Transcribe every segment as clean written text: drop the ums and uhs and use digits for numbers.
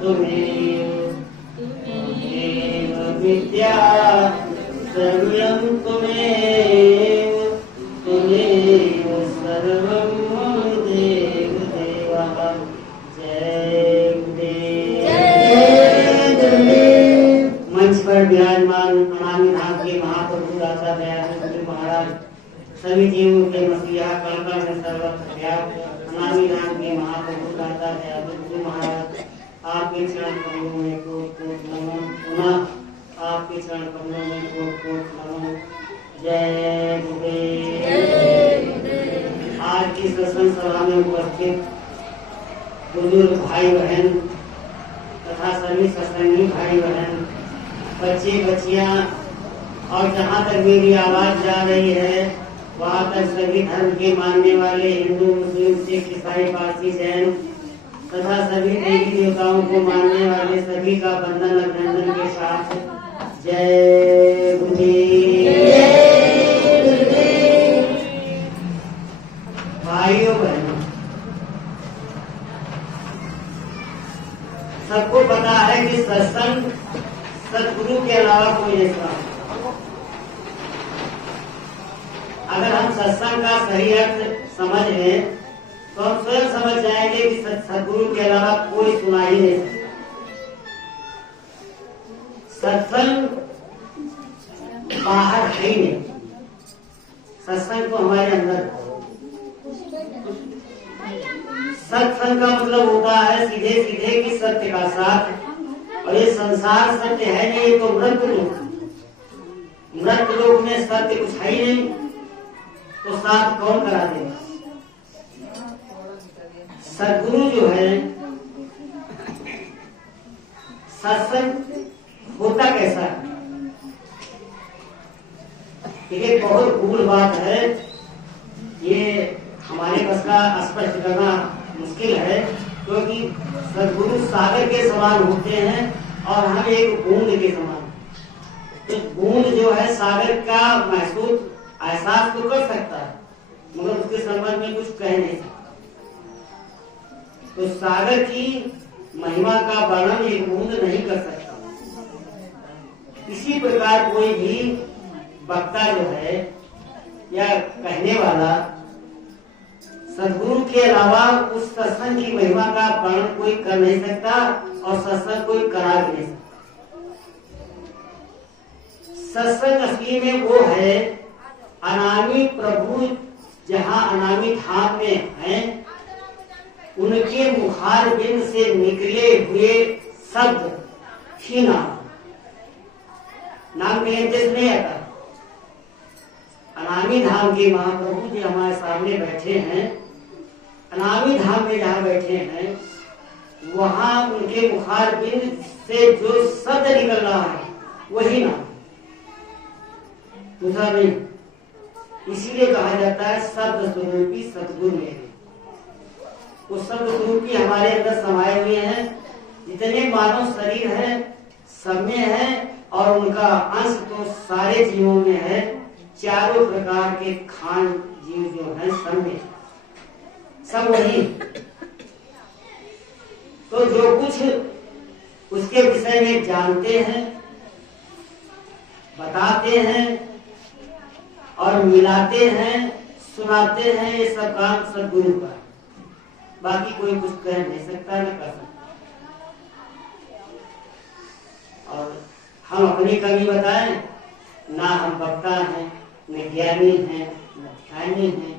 त्वमेव विद्या सर्वं त्वमेव त्वमेव सर्वं मम देव देवः। जय गुरुदेव। मंच पर विराजमान अनामी धाम के महाप्रभु दाता दयानंद गुरु महाराज, सभी जीवों के मसीहा कणकण में सर्वत्र व्याप्त अनामी धाम के महाप्रभु दाता दयानंद गुरु महाराज, आपके चरण कमलों में कोट कोट नमन। पुनः आपके चरण कमलों में कोट कोट नमन। जय गुरुदेव। आज की सत्संग सभा में उपस्थित बुजुर्ग भाई बहन तथा सभी सत्संगी भाई बहन, बच्चे बच्चियां और जहाँ तक मेरी आवाज जा रही है वहाँ तक सभी धर्म के मानने वाले हिंदू, मुस्लिम, सिख, ईसाई, पारसी, जैन तथा सभी देवी देवताओं को मानने वाले सभी का वंदन अभिनंदन के साथ जय गुरुदेव। भाइयों बहनों, सबको पता है कि सत्संग सतगुरु के अलावा कोई नहीं था। अगर हम सत्संग का सही अर्थ समझ लें तो हम स्वयं समझ जाएंगे कि सतगुरु के अलावा कोई सुना ही नहीं सकता। सत्संग बाहर है ही नहीं, सत्संग तो हमारे अंदर। सत्संग का मतलब होता है सीधे सीधे कि सत्य का साथ। और ये संसार सत्य है नहीं, ये तो मृत लोक। मृत लोक में सत्य कुछ है ही नहीं, तो साथ कौन करा देगा? सद्गुरु जो है, सत्संग होता कैसा है? ये बहुत गूढ़ बात है, ये हमारे बस का स्पष्ट करना मुश्किल है, क्योंकि सद्गुरु सागर के समान होते हैं और हम एक बूंद के समान। तो बूंद जो है सागर का महसूस एहसास तो कर सकता है, मगर उसके संबंध में कुछ कह नहीं सकता। तो सागर की महिमा का वर्णन एक बूंद नहीं कर सकता। इसी प्रकार कोई भी वक्ता जो है या कहने वाला सद्गुरु के अलावा उस सत्संग की महिमा का वर्णन कोई कर नहीं सकता और सत्संग कोई करा भी नहीं सकता। सत्संग असली में वो है अनामी प्रभु जहाँ अनामी धाम में हैं, उनके मुखार बिंद से निकले हुए शब्द ही नाम के निर्देश नहीं आता। अनामी धाम के महाप्रभु जी हमारे सामने बैठे हैं, अनामी धाम में जहाँ बैठे हैं वहाँ उनके मुखार बिंद से जो शब्द निकल रहा है वही नाम, दूसरा नहीं। इसीलिए कहा जाता है शब्द स्वरूपी सतगुरु मेरे। वो शब्द स्वरूपी हमारे अंदर समाये हुए हैं। जितने मानव शरीर है सब में है और उनका अंश तो सारे जीवों में है। चारों प्रकार के खान जीव जो है सब में, सब वही। तो जो कुछ उसके विषय में जानते हैं, बताते हैं और मिलाते हैं, सुनाते हैं, ये सब काम सद्गुरु का। बाकी कोई कुछ कह नहीं सकता, न कर सकता। और हम अपनी कमी बताएं, ना हम वक्ता हैं, न ज्ञानी हैं, न ध्यानी हैं,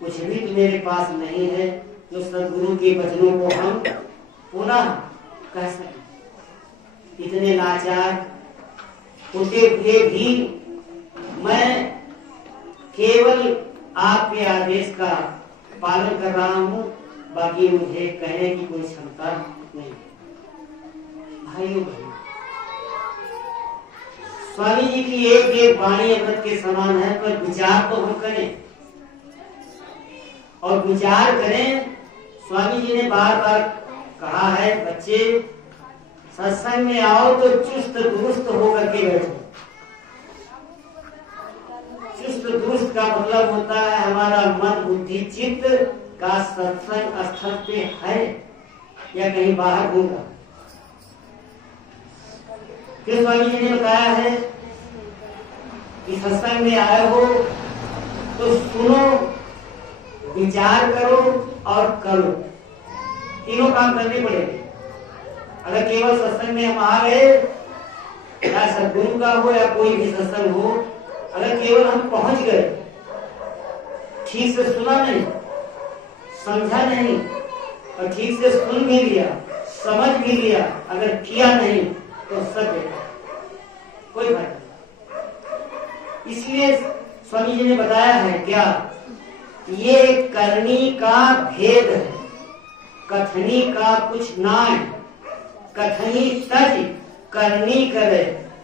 कुछ भी तो मेरे पास नहीं है जो सद्गुरु के वचनों को हम पुनः कह सकें। इतने लाचार होते हुए भी मैं केवल आपके आदेश का पालन कर रहा हूँ, बाकी मुझे कहने की कोई क्षमता नहीं। भाइयों बहनों, स्वामी जी की एक एक वाणी अमृत के समान है, पर विचार तो हम करें और विचार करें। स्वामी जी ने बार बार कहा है, बच्चे सत्संग में आओ तो चुस्त दुरुस्त होकर के बैठो। चुस्त दुरुस्त का मतलब होता है हमारा मन बुद्धि चित्त का सत्संग स्थल पे है। या कहीं बाहर घूम रहा। फिर स्वामी जी ने बताया है कि सत्संग में आए हो तो सुनो, विचार करो और करो, तीनों काम करने पड़ेंगे। अगर केवल सत्संग में हम आ गए, या सद्गुरु का हो या कोई भी सत्संग हो, अगर केवल हम पहुंच गए, ठीक से सुना नहीं, समझा नहीं, और ठीक से सुन भी लिया, समझ भी लिया, अगर किया नहीं तो सब बेकार, कोई फायदा नहीं। इसलिए स्वामी जी ने बताया है क्या, ये करनी का भेद है, कथनी का कुछ नाय, कथनी तज करनी करे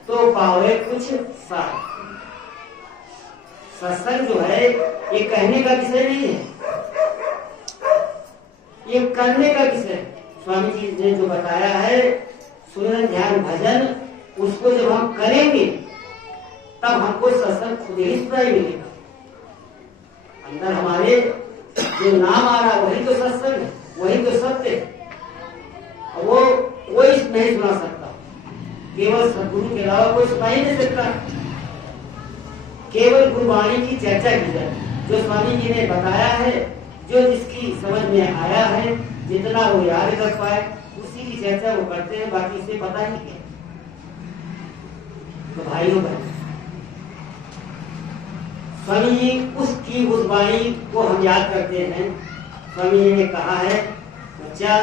तो पावे कुछ साथ। सत्संग जो है ये कहने का विषय नहीं है, ये करने का विषय है। स्वामी जी ने जो बताया है सुमिरन ध्यान भजन, उसको जब हम करेंगे तब हमको सत्संग खुद ही सुनाई मिलेगा। अंदर हमारे जो नाम आ रहा वही तो सत्संग है, वही तो सत्य है। वो कोई नहीं सुना सकता, केवल सद्गुरु के अलावा कोई सुना ही नहीं सकता। केवल गुरुवाणी की चर्चा की जाए, जो स्वामी जी ने बताया है, जो जिसकी समझ में आया है, जितना वो याद रख पाए, उसी की चर्चा वो करते हैं, बाकी उसे पता ही क्या। तो भाइयों बहन, स्वामी जी उसकी उस वाणी को हम याद करते हैं। स्वामी जी ने कहा है, बच्चा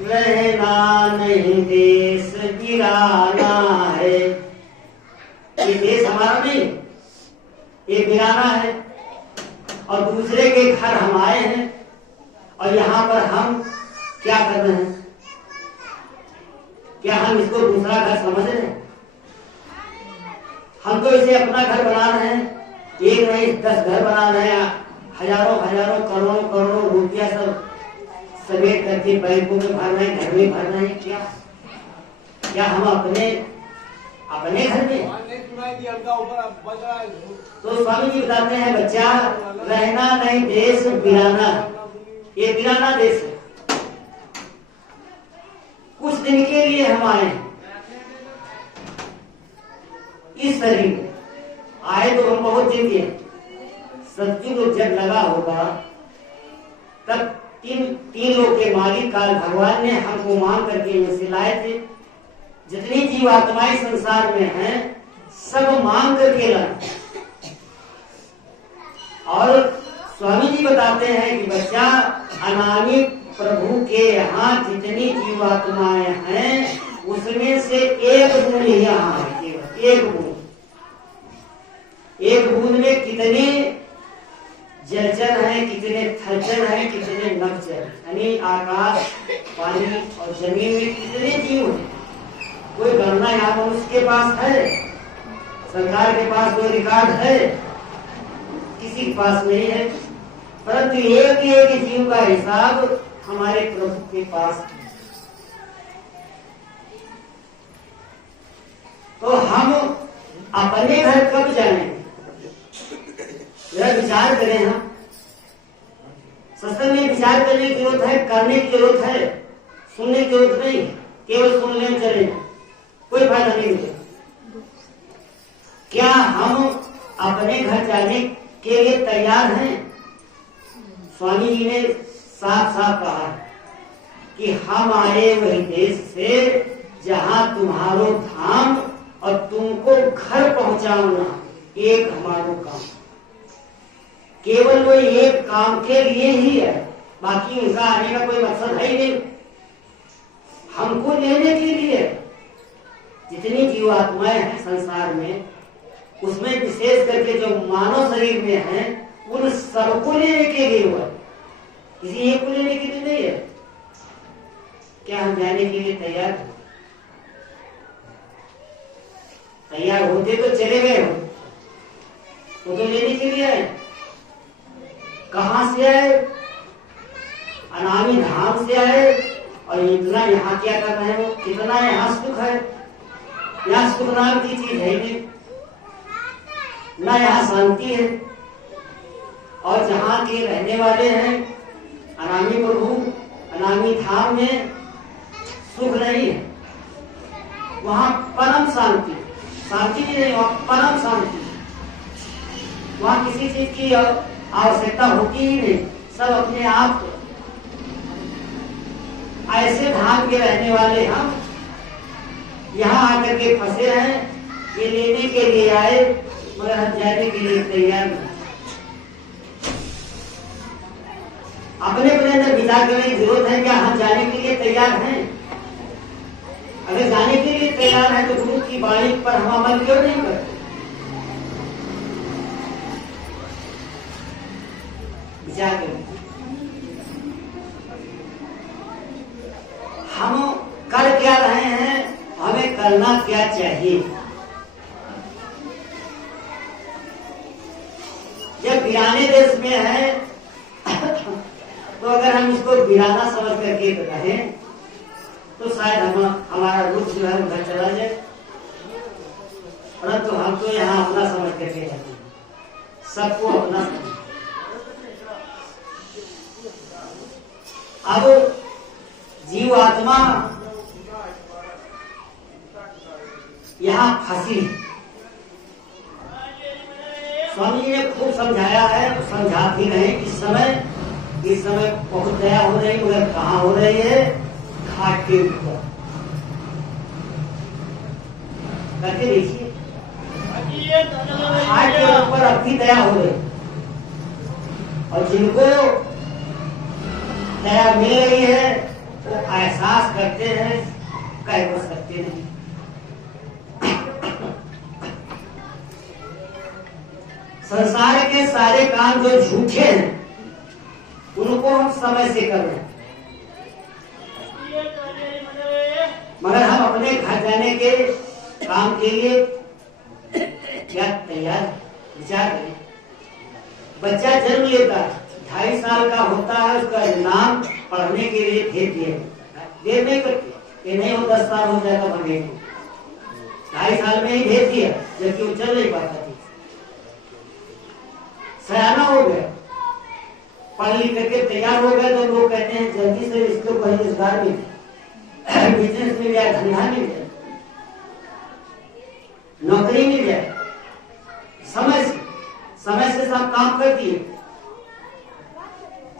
रहना नहीं देश गिराना है। ये देश हमारा नहीं, ये गिराना है, और दूसरे के घर हम आए हैं, और यहाँ पर हम क्या कर रहे हैं? क्या हम इसको दूसरा घर समझ रहे हैं? हम तो इसे अपना घर बना रहे हैं, एक नहीं 10 घर बना रहे हैं, हजारों हजारों करोड़ों करोड़ों रुपया सब समेट करके बैंकों में भर रहे हैं, घर में भर रहे हैं। क्या हम अपने घर में? तो स्वामी जी बताते हैं, बच्चा रहना नहीं देश बिराना, ये बिराना देश है। कुछ दिन के लिए हम आए इस शरीर में, आए तो हम बहुत दिन के। सतयुग जब लगा होगा तब तीन लोग के मालिक काल भगवान ने हमको मांग करके यहाँ से लाए थे। जितनी जीवात्माएं संसार में हैं सब मांग करके लाए। और स्वामी जी बताते हैं कि बच्चा अनामी प्रभु के यहाँ जितनी जीवात्माएं हैं उसमें से एक बूंद यहाँ है, केवल एक बूंद में कितने जलचर हैं, कितने थलचर हैं, कितने नभचर, यानी आकाश, पानी और जमीन में कितने जीव हैं। कोई गणना यहाँ मनुष्य के पास है? सरकार के पास कोई रिकॉर्ड है? किसी के पास नहीं है। परंतु एक एक जीव का हिसाब हमारे प्रभु के पास है। तो हम अपने घर कब जाएं? जरा विचार करें। हम सत्संग में विचार करने की जरूरत है, करने की जरूरत है, सुनने की जरूरत नहीं। केवल सुन लें चले, कोई फायदा नहीं होगा। क्या हम अपने घर जाने के लिए तैयार हैं? स्वामी जी ने साफ साफ कहा कि हम आए वही देश से जहां तुम्हारो धाम और तुमको घर पहुंचाना एक हमारो काम। केवल वो एक काम के लिए ही है, बाकी उनका आने का कोई मकसद है ही नहीं। हमको लेने के लिए जितनी जीवात्माएं हैं संसार में, उसमें विशेष करके जो मानव शरीर में हैं, उन सबको लेने के लिए हुआ, किसी एक को लेने के लिए नहीं है। क्या हम जाने के लिए तैयार हैं? तैयार होते तो चले गए हो, वो तो लेने के लिए आए। कहां से आए? अनामी धाम से आए। और इतना यहाँ क्या कर रहे हो? कितना यहाँ सुख है? यहाँ सुख नाम की चीज है नहीं, ना यहाँ शांति है। और जहाँ के रहने वाले हैं अनामी प्रभु, अनामी धाम में सुख नहीं है, वहां परम शांति, शांति भी नहीं, वहां परम शांति। वहां किसी चीज की आवश्यकता होती ही नहीं, सब अपने आप ऐसे धाम के रहने वाले हम यहाँ आकर के फंसे हैं। ये लेने के लिए आए मगर हम जाने के लिए तैयार नहीं। अपने अंदर विचार करने की जरूरत है, क्या हम जाने के लिए तैयार हैं? अगर जाने के लिए तैयार है तो गुरु की वाणी पर हम अमल क्यों नहीं करते? विचार करें, हम कर क्या रहे हैं, हमें करना क्या चाहिए। जब वीराने देश में है तो अगर हम इसको वीराना समझ करके रहें तो शायद हमारा रूप जो है उधर चला जाए, परंतु हम तो यहाँ अपना समझ करके रहते हैं, सबको अपना समझ। अब जीव आत्मा यहाँ फंसी। स्वामी जी ने खूब समझाया है, समझा भी रहे। इस समय बहुत दया हो रही, मगर कहाँ हो रही है? घाट के ऊपर करके देखिए, घाट के ऊपर अपनी दया हो रही, और जिनको दया मिल रही है वो एहसास करते हैं, कह हो सकते नहीं। संसार के सारे काम जो झूठे हैं उनको हम समय से कर रहे हैं, मगर हम अपने घर जाने के काम के लिए क्या तैयार? विचार करें, बच्चा जन्म लेता है, 2.5 साल का होता है, उसका नाम पढ़ने के लिए भेज दिए, देर नहीं करते, ये नहीं हो 10 साल हो जाएगा भरने को, 2.5 साल में ही भेज दिया, जबकि वो चल नहीं पाता थी। सयाना हो गया, पढ़ लिख करके तैयार हो गए, तो लोग कहते हैं जल्दी से इसको कहीं रोजगार मिल जाए, बिजनेस मिल जाए, धंधा मिल जाए, नौकरी मिल जाए। समय से सब काम कर दिए,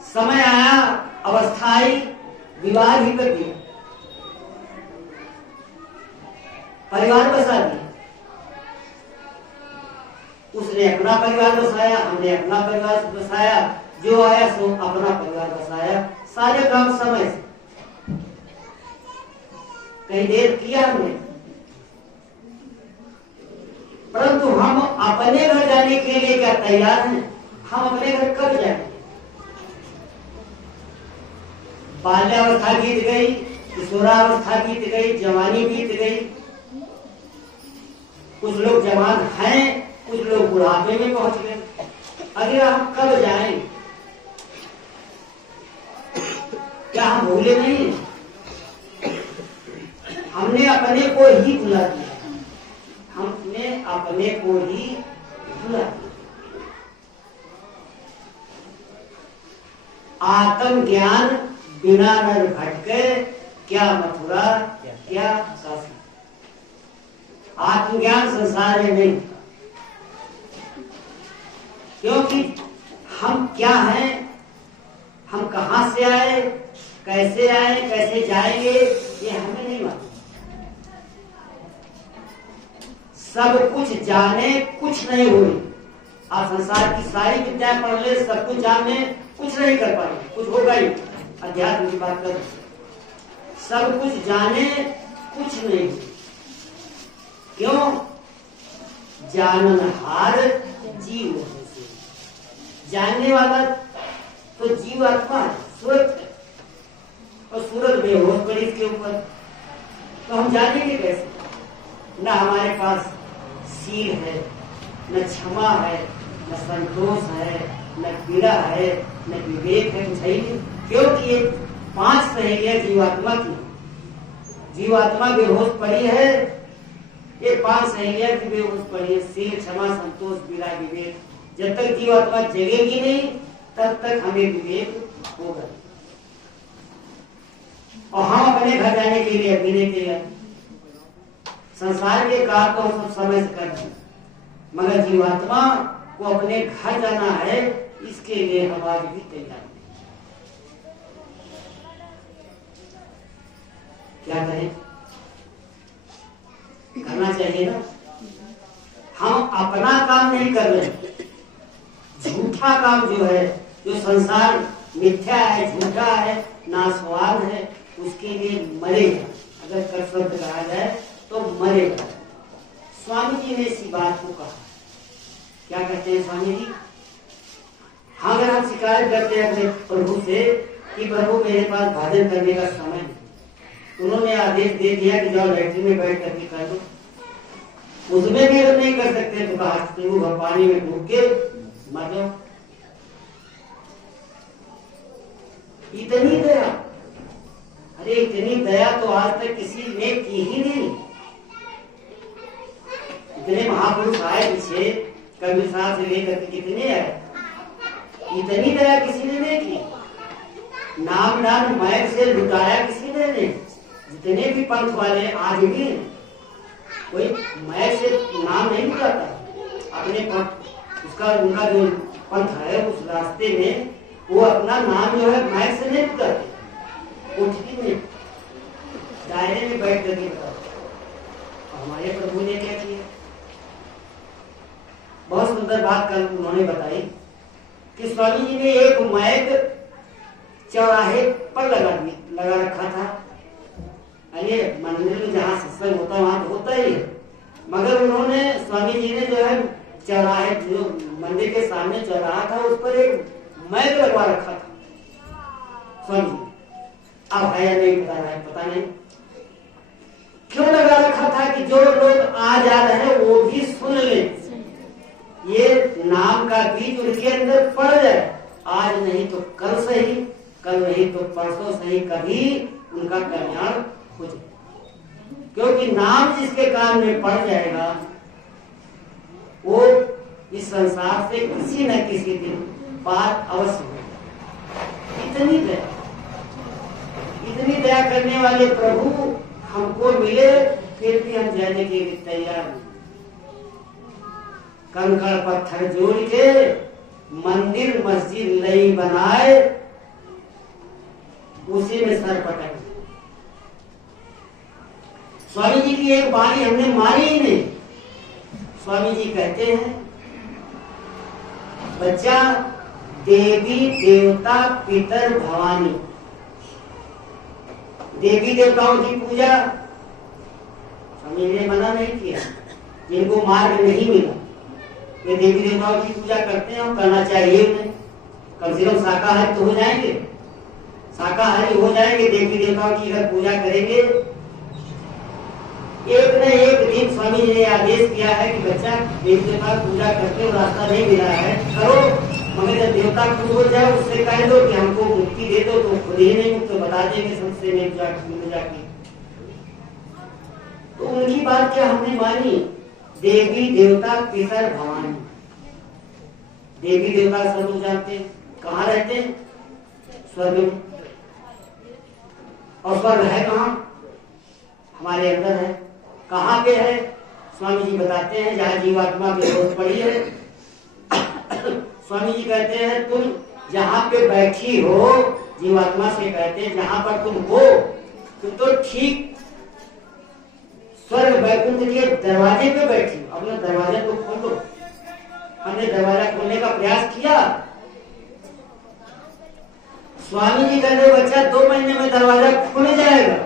समय आया अवस्थाई विवाह भी कर दिया, परिवार बसा दिया। उसने अपना परिवार बसाया, हमने अपना परिवार बसाया, जो आया सो अपना परिवार बसाया, सारे काम समय से। कहीं देर किया हमने, परंतु हम अपने घर जाने के लिए क्या तैयार हैं? हम अपने घर कब जाएंगे? बाल्यावस्था बीत गई, किशोरावस्था बीत गई, जवानी बीत गई, कुछ लोग जवान हैं, कुछ लोग बुढ़ापे में पहुंच गए। अगर हम कब जाएं? क्या हम भूले नहीं? हमने अपने को ही भुला दिया, हमने अपने को ही भुला दिया। आत्म ज्ञान बिना नर भटके, क्या मथुरा क्या काशी। आत्मज्ञान संसार में नहीं, क्योंकि हम क्या हैं, हम कहां से आए, कैसे जाएंगे, ये हमें नहीं मालूम। सब कुछ जाने कुछ नहीं हुई। आप संसार की सारी विद्या पढ़ ले, सब कुछ जाने कुछ नहीं कर पाएंगे, कुछ होगा ही। अध्यात्म की बात कर, सब कुछ जाने कुछ नहीं। क्यों? जाननहार जीव है, जानने वाला तो जीव आत्मा है, सूरत है, और सूरत बेहोश पड़ी इसके ऊपर, तो हम जानेंगे कैसे? न हमारे पास सील है, न क्षमा है, न संतोष है, न पीड़ा है, न विवेक है, कुछ है ही नहीं। क्योंकि ये 5 सहेलियां जीवात्मा की, जीवात्मा बेहोश पड़ी है, ये 5 सहेलियां की बेहोश पड़ी है, सील, क्षमा, संतोष, पीड़ा, विवेक। जब तक जीवात्मा जगेगी नहीं तब तक हमें विवेक होगा। और हम अपने घर जाने के लिए अभी नहीं तैयार। संसार के कार्य तो हम सब समय से कर रहे हैं, मगर जीवात्मा को अपने घर जाना है, इसके लिए हम आज भी तैयार नहीं। क्या करें? करना चाहिए ना। हम अपना काम नहीं कर रहे, झूठा काम जो है, जो संसार मिथ्या है, झूठा है, नासवान है, उसके लिए मरेगा। अगर कर शब्द कहा जाए तो मरेगा। स्वामी जी ने इसी बात को कहा। क्या कहते हैं स्वामी जी? हाँ, अगर हम शिकायत करते हैं अपने प्रभु से कि प्रभु मेरे पास भजन करने का समय है, उन्होंने आदेश दे दिया कि जाओ लैट्रिन में बैठ करके कर दो, उसमें भी अगर नहीं कर सकते तो कहा पानी में डूब के मर जाओ। इतनी दया, अरे इतनी दया तो आज तक किसी ने की ही नहीं। इतने महापुरुष आए पीछे, कबीर साहब से लेकर के कितने आए, इतनी दया किसी ने नहीं की। नाम दान मैल से लुटाया किसी ने नहीं। जितने भी पंथ वाले आज भी कोई मैल से नाम नहीं लुटाता अपने पंथ, उसका उनका जो पंथ है उस रास्ते में वो अपना नाम जो है मैल से नहीं लुटाते, वो ठीक नहीं दायरे में बैठ करके बताओ। हमारे प्रभु ने क्या किया? बहुत सुंदर बात कल उन्होंने बताई कि स्वामी जी ने एक मैक चौराहे पर लगा रखा था। अरे मंदिर में जहाँ सत्संग होता है वहां तो होता ही है, मगर उन्होंने स्वामी जी ने जो है चौराहे, जो मंदिर के सामने चौराहा था, उस पर एक मैक लगवा रखा था स्वामी जी। अब है या नहीं पता नहीं क्यों लगा रखा था कि जो लोग आ जा रहे हैं वो भी सुन ले, ये नाम का बीज उनके अंदर पड़ जाए। आज नहीं तो कल सही, कल नहीं तो परसों सही, कभी उनका कल्याण हो जाए। क्योंकि नाम जिसके कान में पड़ जाएगा वो इस संसार से किसी न किसी दिन बात अवश्य होगी। इतनी दया करने वाले प्रभु हमको मिले, फिर भी हम जाने के लिए तैयार नहीं। कंकड़ पत्थर जोड़ के मंदिर मस्जिद नई बनाए, उसी में सर पटक। स्वामी जी की एक वाणी हमने मानी ही नहीं। स्वामी जी कहते हैं, बच्चा देवी देवता पितर भवानी, देवी देवताओं की पूजा स्वामी ने मना नहीं किया। जिनको मार्ग नहीं मिला वे देवी देवताओं की पूजा करते हैं, करना चाहिए उन्हें। कम से कम शाकाहारी तो हो जाएंगे, शाकाहारी हो जाएंगे, देवी देवताओं की अगर पूजा करेंगे। एक न एक दिन स्वामी जी ने आदेश किया है कि बच्चा देवी देवता पूजा करते हो, रास्ता नहीं मिला है करो, मगर जब देवता खुद हो जाए उससे कह दो कि हमको मुक्ति दे दो, तो खुद ही नहीं मुक्त बता देंगे सबसे मिल जाके। तो उनकी बात क्या हमने मानी? देवी देवता पितर भवानी। देवी देवता सब लोग जानते हैं कहाँ रहते हैं? स्वर्ग में। और स्वर्ग है कहाँ? हमारे अंदर है। कहाँ पे है? स्वामी जी बताते हैं जहाँ जीवात्मा की सोच पड़ी है। स्वामी जी कहते हैं तुम जहाँ पे बैठी हो, जीवात्मा से कहते हैं जहाँ पर तुम हो, तुम तो ठीक स्वर्ग वैकुंठ के दरवाजे पे बैठी हो। अपना दरवाजा तो खोलो। हमने दरवाजा खोलने का प्रयास किया। स्वामी जी कहते बच्चा 2 महीने में दरवाजा खुल जाएगा।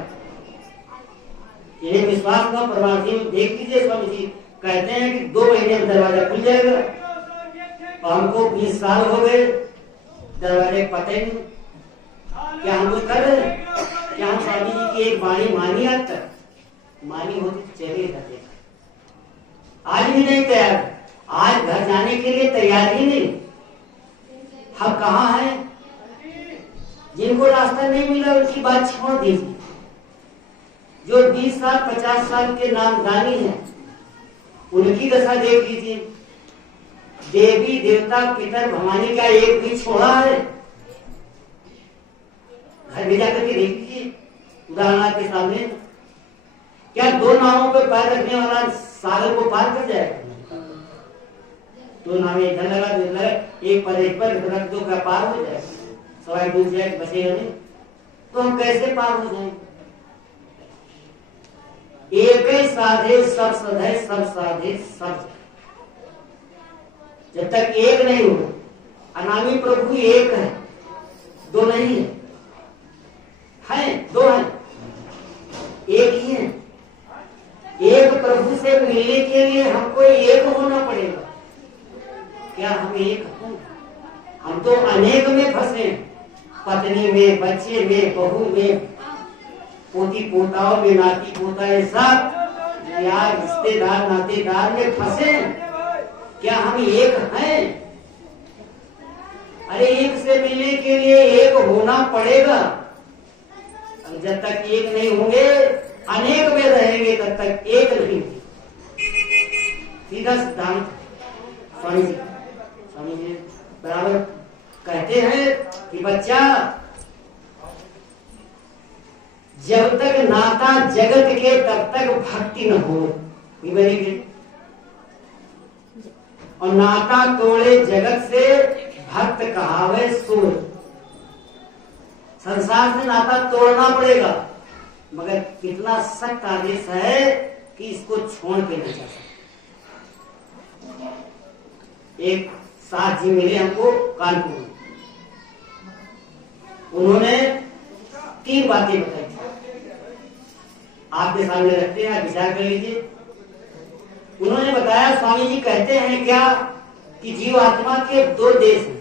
ये विश्वास का परमार्थी देख लीजिए। स्वामी जी कहते हैं कि 2 महीने में दरवाजा खुल जाएगा। और हमको 20 साल हो गए, दरवाजे पते नहीं। क्या हम कुछ कर रहे हैं? क्या हम स्वामी जी की एक वाणी मानी? आज तक मानी होती तो चले जाते। आज भी नहीं तैयार, आज घर जाने के लिए तैयार ही नहीं। हम कहाँ हैं? जिनको रास्ता नहीं मिला उनकी बात छोड़ दीजिए। जो 20 साल 50 साल के नामदानी हैं उनकी दशा देख लीजिए। देवी देवता पितर भवानी का एक भी छोड़ा है? घर में जाकर के देख लीजिए। दाना के सामने। क्या दो नावों पे पैर रखने वाला सागर को पार कर जाएगा? दो नावें इधर लगा दो इधर, एक पर रख दो, क्या पार हो जाएगा? सवाई डूब जाए, बचेगा नहीं। तो हम कैसे पार हो जाएंगे? एक ही साधे सब सधे, सब साधे सब। जब तक एक नहीं हो, अनामी प्रभु एक है, दो नहीं है, दो है, एक ही है। एक प्रभु से मिलने के लिए हमको एक होना पड़ेगा। क्या हम एक हैं? हम तो अनेक में फंसे, पत्नी में, बच्चे में, बहू में, पोती पोताओं में, नाती पोता, सब यार रिश्तेदार नातेदार में फंसे। क्या हम एक हैं? अरे एक से मिलने के लिए एक होना पड़ेगा। जब तक एक नहीं होंगे, अनेक में रहेंगे, तब तक एक नहीं। सीधा सिद्धांत स्वामी जी बराबर कहते हैं कि बच्चा, जब तक नाता जगत के तब तक भक्ति न हो। और नाता तोड़े जगत से भक्त कहावे सुर। संसार से नाता तोड़ना पड़ेगा, मगर कितना सख्त आदेश है कि इसको छोड़ के नहीं जा सकते। एक साथ जी मिले हमको कानपुर में, उन्होंने 3 बातें बताई थी, आपके सामने रखते हैं, आप विचार कर लीजिए। उन्होंने बताया, स्वामी जी कहते हैं क्या कि जीव आत्मा के 2 देश हैं।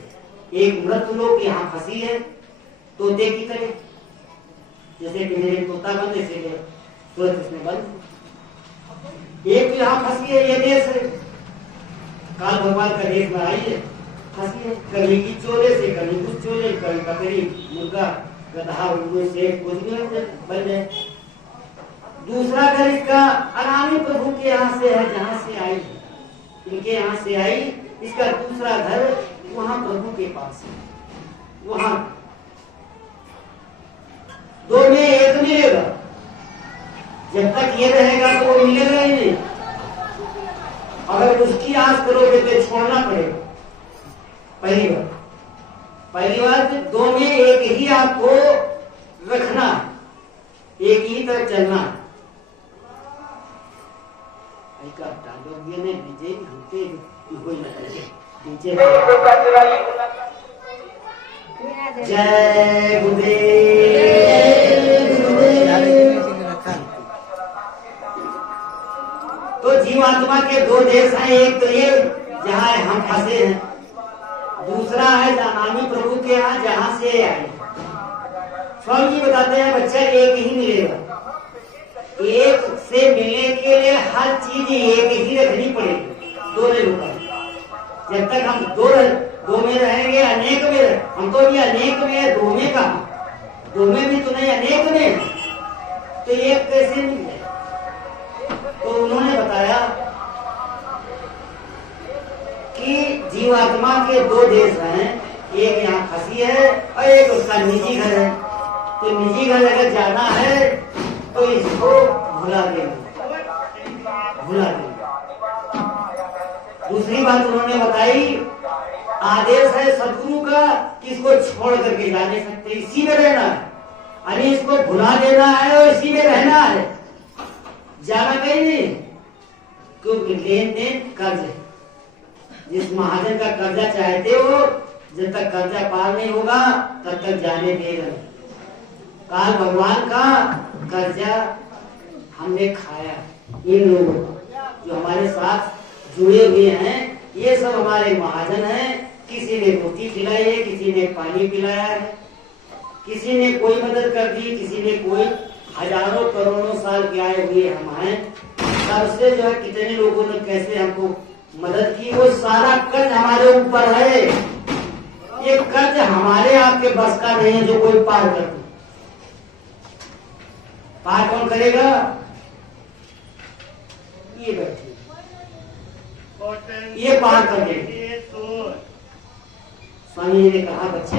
एक मृत्यु लोक यहाँ फंसी है तोते की तरह, जैसे कि मेरे तोता बंद, इसीलिए सूरत इसमें बंद। एक यहाँ फंसी है, ये देश है, काल भगवान का देश में आई है, फंसी है, कभी की चोले से, कभी कुछ चोले, कभी बकरी, मुर्गा, गधा, उल्लू से कुछ भी बन जाए। दूसरा घर इसका अनामी प्रभु के यहाँ से है, जहाँ से आई है, इनके यहाँ से आई। इसका दूसरा घर वहाँ प्रभु के पास है, वहाँ 2 में एक मिलेगा। जब तक ये रहेगा तो वो मिलेगा ही नहीं। अगर उसकी आस करोगे तो छोड़ना पड़ेगा। पहली बात 2 में एक ही आपको रखना, एक ही तरफ चलना है। जय गुरुदेव। तो जीवात्मा के 2 देश हैं, एक तो ये जहाँ हम फंसे हैं, दूसरा है अनामी प्रभु के यहाँ जहाँ से आए। स्वामी जी बताते हैं बच्चा एक ही मिलेगा। एक से मिलने के लिए हर चीज एक ही रखनी पड़ेगी, 2 नहीं होगा। जब तक हम दो में रहेंगे, अनेक में, हम तो भी अनेक में, 2 में कहा, 2 में भी तो नहीं, अनेक में, तो एक कैसे मिल जाए? तो उन्होंने बताया कि जीवात्मा के 2 देश हैं, एक यहाँ फंसी है और एक उसका निजी घर है। तो निजी घर अगर जाना है तो इसको भुला देंगे। दूसरी बात उन्होंने बताई, आदेश है सदगुरु का कि इसको छोड़ करके जा नहीं सकते, इसी में रहना है। अरे इसको भुला देना है और इसी में रहना है, जाना कहीं नहीं। क्योंकि लेन देन कर्ज है, जिस महाजन का कर्जा चाहते हो, जब तक कर्जा पार नहीं होगा तब तक जाने देगा नहीं। काल भगवान का कर्जा हमने खाया। इन लोगों जो हमारे साथ जुड़े हुए हैं, ये सब हमारे महाजन हैं। किसी ने रोटी खिलाई है, किसी ने पानी पिलाया है, किसी ने कोई मदद कर दी, किसी ने कोई, हजारों करोड़ों साल के आए हुए हम हैं। सबसे जो है कितने लोगों ने कैसे हमको मदद की, वो सारा कर्ज हमारे ऊपर है। ये कर्ज हमारे आपके बस का नहीं है जो कोई पार कर दे। पार कौन करेगा? ये बैठे, ये पार कर देंगे। स्वामी जी ने कहा, बच्चे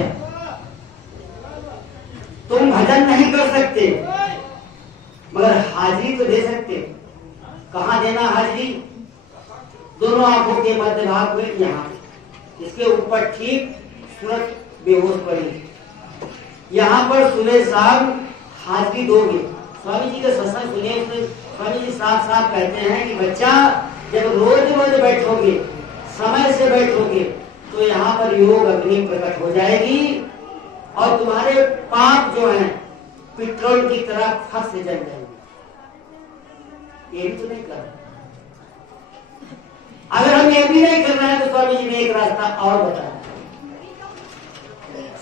तुम भजन नहीं कर सकते, मगर हाजिरी तो दे सकते। कहाँ देना हाजिरी? दोनों आंखों के मध्य भाग में, यहाँ इसके ऊपर ठीक सूरत बेहोश पड़ी, यहाँ पर सुबह शाम हाजिरी दोगे। स्वामी जी का सत्संग सुनिए, स्वामी जी साफ साफ कहते हैं कि बच्चा जब रोज रोज बैठोगे, समय से बैठोगे, तो यहाँ पर योग अग्नि प्रकट हो जाएगी और तुम्हारे पाप जो हैं पेट्रोल की तरह फट से जल जाएंगे। ये भी तो नहीं कर रहे। अगर हम ये भी नहीं कर रहे हैं तो स्वामी जी ने एक रास्ता और बताया।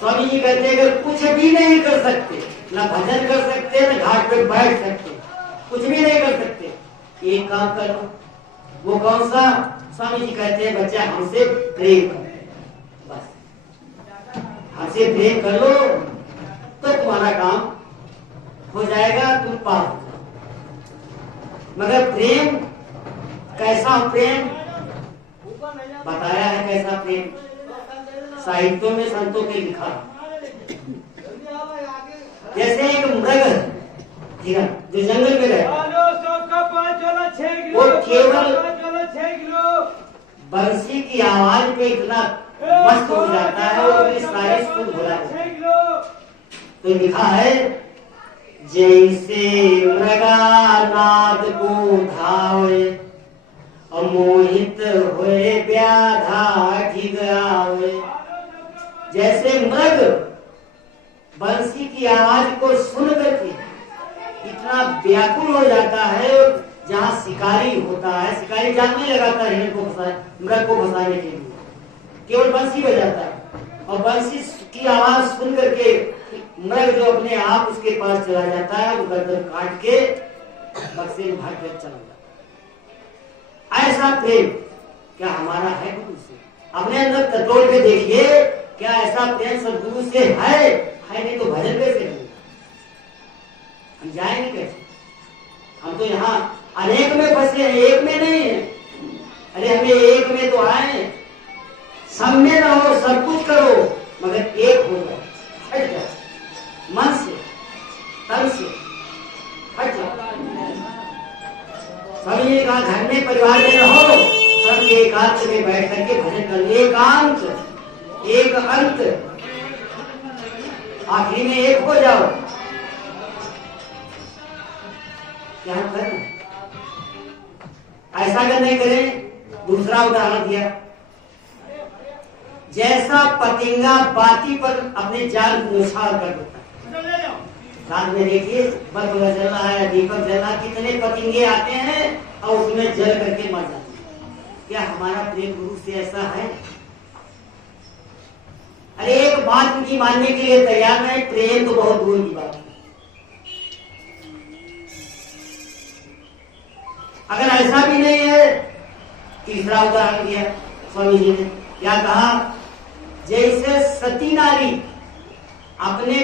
स्वामी जी कहते हैं अगर कुछ भी नहीं कर सकते, ना भजन कर सकते, ना घाट पे बैठ सकते, कुछ भी नहीं कर सकते, एक काम कर लो। वो कौन सा? स्वामी जी कहते हैं बच्चा हमसे प्रेम कर, बस हमसे प्रेम कर लो तो तुम्हारा काम हो जाएगा, तुम पास हो जाओ। मगर प्रेम कैसा प्रेम बताया है? कैसा प्रेम? साहित्यों में संतों के लिखा, जैसे एक मृग ठीक है जो जंगल में रहता, वो केवल बंसी की आवाज पे इतना मस्त हो जाता है वो अपनी सारी सुध भुला जाता है। तो लिखा है जैसे मृगा नाद को धावे, अमोहित हुए व्याधा ठिगावे। जैसे मृग बंसी की आवाज को सुन करके इतना व्याकुल हो जाता है, जहाँ शिकारी होता है, शिकारी जाल नहीं लगाता है मृग को फंसाने के लिए, केवल बंसी बजाता है और बंसी की आवाज सुन करके मृग जो अपने आप उसके पास चला जाता है, वो गर्दन काट के बक्से में भाग कर चला जाता है। ऐसा प्रेम क्या हमारा है गुरु से? अपने अंदर टटोल के देखिए, क्या ऐसा प्रेम सदगुरु से है? नहीं तो भजन कैसे होगा? हम जाएंगे कैसे? हम तो यहाँ अनेक में फंसे हैं, एक में नहीं है। अरे हमें एक में तो आए, सब में ना हो, सब कुछ करो मगर एक हो जाओ, हट जाओ मन से, तन से हट जाओ। स्वामी ने कहा घर में परिवार में रहो, सब एकांत में बैठ करके भजन कर, एकांत एक अंत, आखिरी में एक हो जाओ। क्या करें? ऐसा अगर नहीं करें, दूसरा उदाहरण दिया, जैसा पतिंगा बाती पर अपने जाल को उछाल कर देता है। रात में देखिए बल्ब जल रहा है, दीपक जल रहा, कितने पतिंगे आते हैं और उसमें जल करके मर जाते हैं। क्या हमारा प्रेम गुरु से ऐसा है? अरे एक बात उनकी मानने के लिए तैयार नहीं, प्रेम तो बहुत दूर की बात है। अगर ऐसा भी नहीं है, तीसरा उदाहरण दिया स्वामी जी ने, क्या कहा? जैसे सती नारी अपने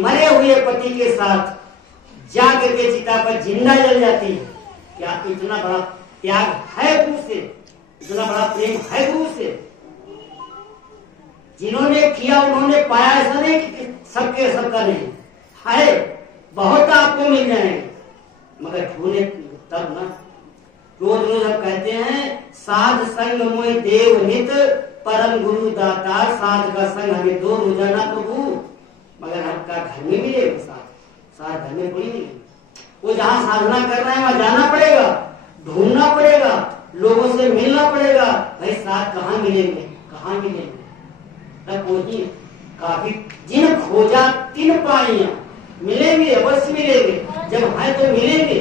मरे हुए पति के साथ जाकर के चिता पर जिंदा जल जाती है। क्या इतना बड़ा त्याग है गुरु से? इतना बड़ा प्रेम है गुरु से? जिन्होंने किया उन्होंने पाया, ऐसा नहीं कि सबके सबका नहीं है, बहुत आपको मिल जाएंगे मगर ढूंढे तब ना। रोज रोज हम कहते हैं साध संग मोय देव नित, परम गुरु दाता, साध का संग हमें दो रोजाना प्रभु, मगर आपका घर में मिलेगा साथ घर में कोई नहीं। वो जहाँ साधना कर रहे हैं वहां जाना पड़ेगा, ढूंढना पड़ेगा, लोगों से मिलना पड़ेगा। भाई साथ कहाँ मिलेंगे, कहाँ मिलेंगे? तब वही काफी जिन खोजा तिन पाइया, मिलेंगे अवश्य मिलेंगे, जब है तो मिलेंगे,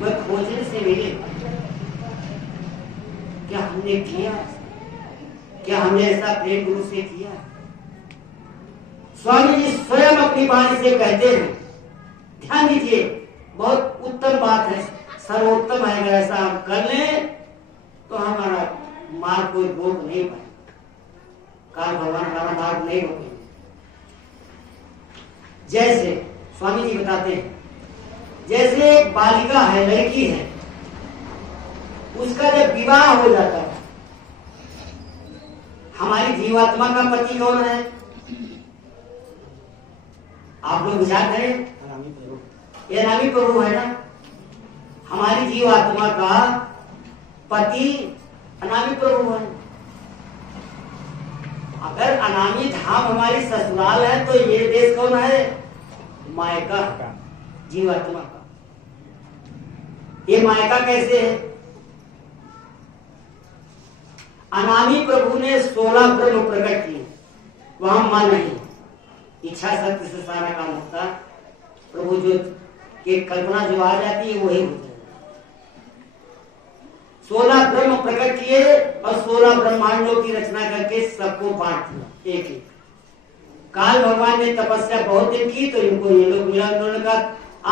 वह खोजने से मिले। क्या हमने किया? क्या हमने ऐसा प्रेम गुरु से किया? स्वामी जी स्वयं अपनी वाणी से कहते हैं, ध्यान दीजिए, बहुत उत्तम बात है, सर्वोत्तम है। ऐसा हम कर लें तो हमारा मार्ग कोई रोक नहीं पाए, काल भगवान हमारा मार्ग नहीं रोकेंगे। जैसे स्वामी जी बताते हैं, जैसे एक बालिका है, लड़की है, उसका जब विवाह हो जाता है, हमारी जीवात्मा का पति कौन है? आप लोग विचार करें। ये अनामी प्रभु है ना। हमारी जीवात्मा का पति अनामी प्रभु है। अगर अनामी धाम हमारी ससुराल है तो ये देश कौन है? मायका, जीवात्मा का। ये मायका कैसे है? अनामी प्रभु ने 16 ब्रह्म प्रकट किए, वहां मन नहीं, इच्छा शक्ति से सारा काम होता। प्रभु जो की कल्पना जो आ जाती है वही होता है। 16 ब्रह्म प्रकट किए और 16 ब्रह्मांडों की रचना करके सबको बांट दिया एक एक। काल भगवान ने तपस्या बहुत दिन की तो इनको ये लोग मिला, उन्होंने कहा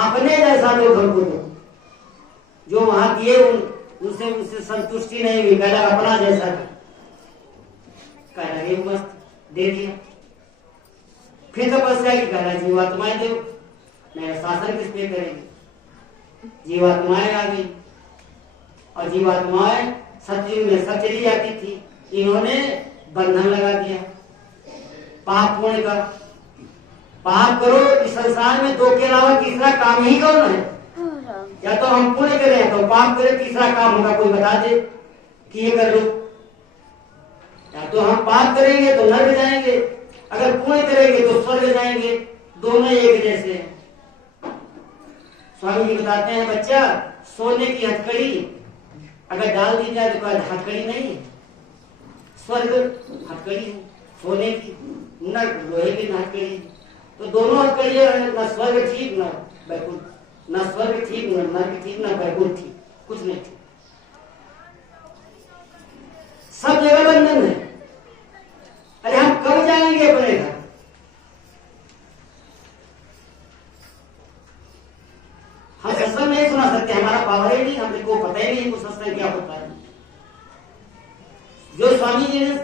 अपने जैसा लोग हमको दो। जो वहां दिए उनसे उनसे संतुष्टि नहीं हुई, कहला अपना जैसा था, कहला ये मस्त दे दिया। फिर तपस्या की, कहला जीवात्माएं दो, मेरा शासन किस पे करेंगे? जीवात्माएं आ गई और जीवात्माएं सतयुग में सब चली जाती थी। इन्होंने बंधन लगा दिया पाप पुण्य का। पाप करो इस संसार में, दो के अलावा तीसरा काम ही कौन है? या तो हम पुण्य करें तो पाप करें, तीसरा काम होगा कोई बता दे कि ये कर लो। या तो हम पाप करेंगे तो नरक जाएंगे, अगर पुण्य करेंगे तो स्वर्ग जाएंगे, दोनों एक जैसे हैं। स्वामी जी बताते हैं बच्चा, सोने की हथकड़ी अगर डाल दी जाए तो हथकड़ी नहीं है, स्वर्ग हथकड़ी है सोने की, नरक लोहे की हथकड़ी। तो दोनों हथकड़ियां न स्वर्ग ठीक न बैकुंठ, न स्वर्ग ठीक न नरक ठीक न बैकुंठ ठीक, कुछ नहीं ठीक, सब जगह बंधन है। अरे हम कब जाएंगे अपने घर? हम सत्संग नहीं सुना सकते, हमारा पावर ही नहीं, हमको पता ही नहीं सत्संग क्या होता है। जो स्वामी जी ने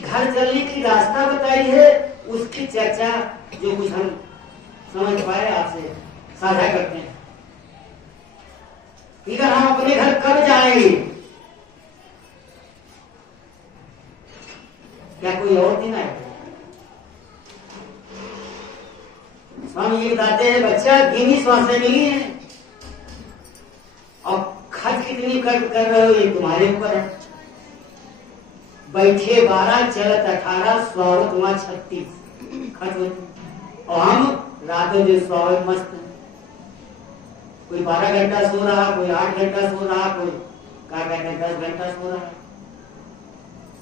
घर चलने की रास्ता बताई है उसकी चर्चा जो कुछ हम समझ पाए आपसे साझा करते हैं। ठीक है, हम अपने घर कब जाएंगे? क्या कोई और दिन आएगा? स्वामी ये बताते हैं बच्चा, गिनी श्वासें मिली है और खर्च कितनी कर रहे हो ये तुम्हारे ऊपर है। बैठे 12 चलत 18 स्वागत वहां 36 खर्च होती, और हम रातों दिन स्वागत मस्त है। कोई 12 घंटा सो रहा, कोई 8 घंटा सो रहा, कोई क्या कहते हैं 10 घंटा सो रहा।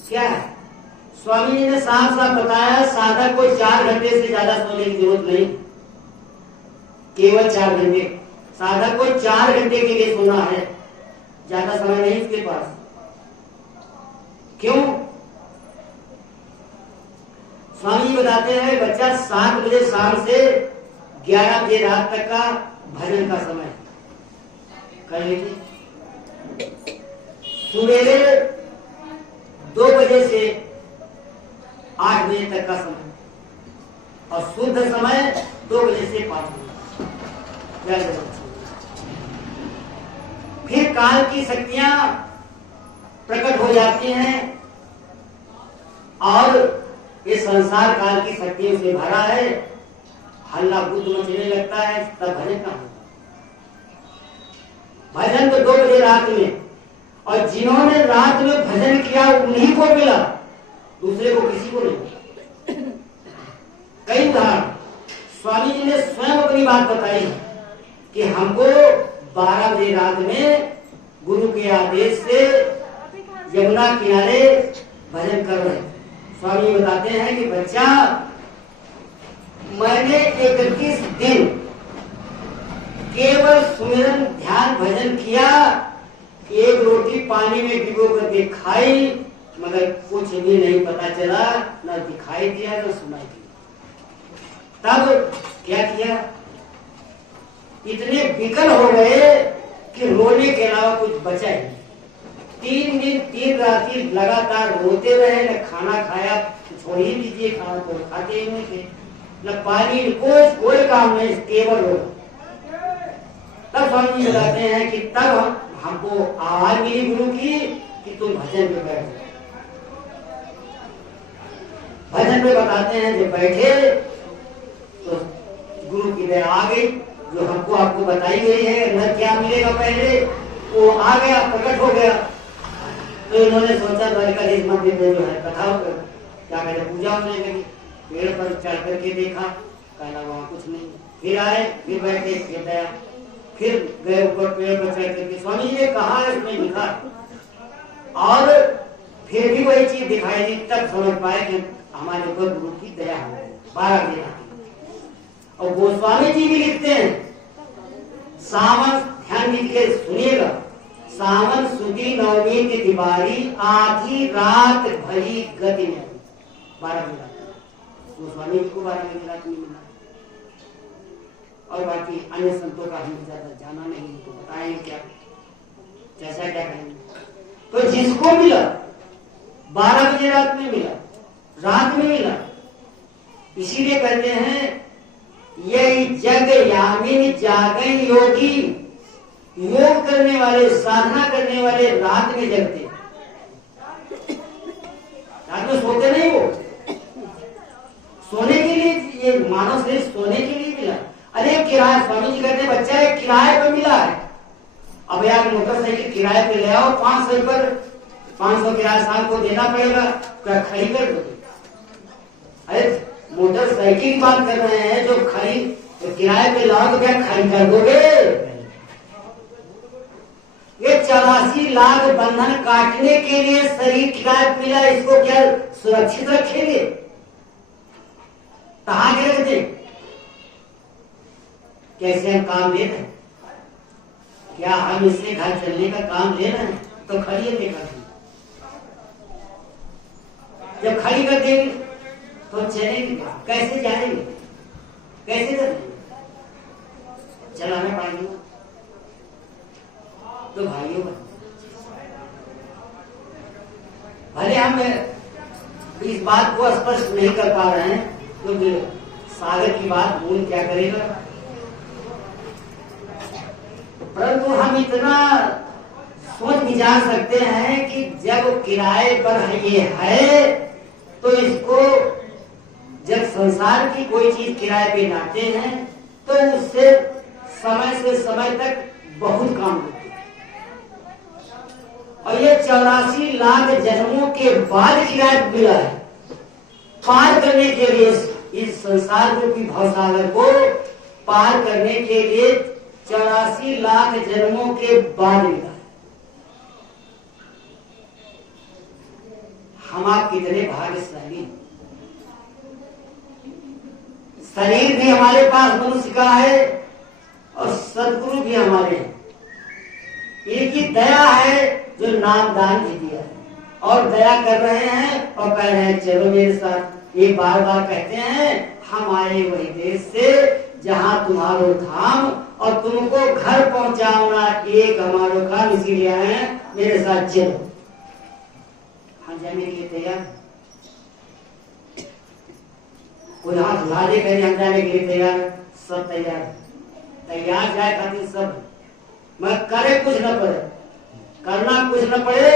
क्या है? स्वामी जी ने साफ साफ बताया, साधक को 4 घंटे से ज्यादा सोने की जरूरत नहीं, केवल 4 घंटे। साधक को 4 घंटे के लिए सोना है, ज्यादा समय नहीं इसके पास। क्यों? स्वामी बताते हैं बच्चा, 7 बजे शाम से 11 बजे रात तक का भजन का समय कर लीजिए। सवेरे 2 बजे से 8 बजे तक का समय, और शुद्ध समय 2 बजे से 5 बजे। फिर काल की शक्तियां प्रकट हो जाती हैं और ये संसार काल की शक्तियों से भरा है, हल्ला बुद्ध मचने लगता है, तब भजन का होगा। भजन तो 2 बजे रात में, और जिन्होंने रात में भजन किया उन्हीं को मिला, दूसरे को किसी को नहीं। कई उदाहरण स्वामी जी ने स्वयं अपनी बात बताई कि हमको 12 बजे रात में गुरु के आदेश से यमुना किनारे भजन कर रहे। स्वामी बताते हैं कि बच्चा, मैंने 31 दिन केवल सुमिरन ध्यान भजन किया, एक रोटी पानी में भिगो करके खाई, मगर कुछ भी नहीं पता चला, न दिखाई दिया न सुनाई दिया। तब क्या किया? इतने विकल हो गए कि रोने के अलावा कुछ बचा ही। 3 दिन 3 रात्रि लगातार रोते रहे, न खाना खाया, छोड़ ही दीजिए, खाना तो खाते ही नहीं थे, न पानी, कोई काम नहीं, केवल रो। तब स्वामी जी बताते हैं कि तब हमको आवाज मिली गुरु की कि तुम भजन पे बैठो। भजन पे बताते हैं जब बैठे तो गुरु की दया आ गई, जो हमको आपको बताई गई है न क्या मिलेगा पहले वो आ गया, प्रकट हो गया। तो इन्होंने सोचा द्वारिकाधीश मंदिर में जो है कथा क्या कहते पूजा होने लगी। पेड़ पर चढ़ करके देखा, कहना वहाँ कुछ नहीं। फिर आए, फिर बैठे, फिर गया, फिर गए ऊपर पेड़ पर चढ़ करके स्वामी जी ने कहा है उसमें लिखा, और फिर भी वही चीज दिखाई दी। तब समझ पाए कि हमारे ऊपर गुरु की दया हो गई। 12 बजे रात। और गोस्वामी जी भी लिखते हैं सावन, ध्यान दीजिए सुनिएगा, सावन सुदी नवमी की तिवारी आधी रात भरी गति में 12 बजे रात। गोस्वामी जी को 12 बजे रात में मिला। और बाकी अन्य संतों का हमें ज्यादा जाना नहीं, तो बताएंगे क्या, जैसा क्या कहेंगे। तो जिसको मिला 12 बजे रात में मिला, रात में मिला, इसीलिए कहते हैं यही जग यामिनी जागन योगी। योग करने वाले, साधना करने वाले रात में जगते, रात में सोते नहीं। वो सोने के लिए, ये मानव शरीर सोने के लिए मिला। अरे किराया, स्वामी जी कहते हैं बच्चा एक किराए पर मिला है। अब यार मोटरसाइकिल किराए पे ले आओ 500 पर, 500 किराया साल को देना पड़ेगा, क्या खड़ी कर दो? अरे मोटरसाइकिल की बात कर रहे हैं, जो खड़ी तो किराए पे लाओ तो क्या खड़ी कर दोगे? ये 84 लाख बंधन काटने के लिए शरीर किराए पे मिला, इसको क्या सुरक्षित रखेंगे? कहाँ के रखते? कैसे हम काम ले रहे हैं? क्या हम इससे घर चलने का काम ले रहे हैं? तो खड़ी लेकर जब खड़ी कर देंगे तो चलेंगे, कैसे जाएंगे, कैसे करेंगे? चलाना पड़ेगा। तो भाइयों भले हम इस बात को स्पष्ट नहीं कर पा रहे हैं, क्योंकि सागर की बात भूल क्या करेगा, परंतु हम इतना सोच विचार सकते हैं कि जब किराए पर ये है तो इसको, जब संसार की कोई चीज किराए पे लाते हैं तो उससे समय से समय तक बहुत काम होते हैं। और ये 84 लाख जन्मों के बाद किराया मिला है पार करने के लिए, इस संसार रूपी भवसागर को पार करने के लिए 84 लाख जन्मों के बाद मिला है। हम आप कितने भाग्यशाली। शरीर भी हमारे पास मनुष्य का है और सदगुरु भी हमारे हैं। इनकी दया है जो नाम दान भी दिया है और दया कर रहे हैं और कह रहे हैं चलो मेरे साथ। ये बार बार कहते हैं हम आए वही देश से जहां तुम्हारो धाम और तुमको घर पहुंचाना एक हमारो काम, इसीलिए आए हैं मेरे साथ चलो। हम जाने के लिए तैयार, कोई हाथ उठा दे कहीं हम जाने के लिए तैयार, सब तैयार, तैयार जाए खातिर सब। मैं करे कुछ न पड़े, करना कुछ न पड़े,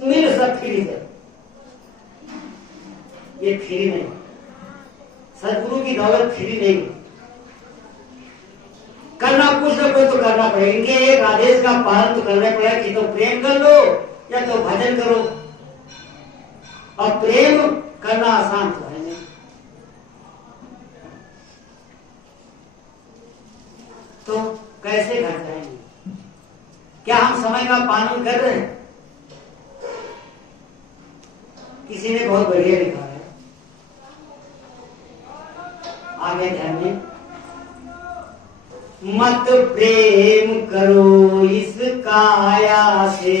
मिल सब फ्री है। ये फ्री नहीं, सदगुरु की दौलत फ्री नहीं। करना कुछ न कुछ तो करना पड़ेगा। इनके एक आदेश का पालन तो करना पड़ेगा कि तो प्रेम कर लो या तो भजन करो। और प्रेम करना आसान तो है नहीं। तो कैसे घर जाएंगे? क्या हम समय का पालन कर रहे हैं? किसी ने बहुत बढ़िया लिखा है, आगे ध्यान में, मत प्रेम करो इस काया से।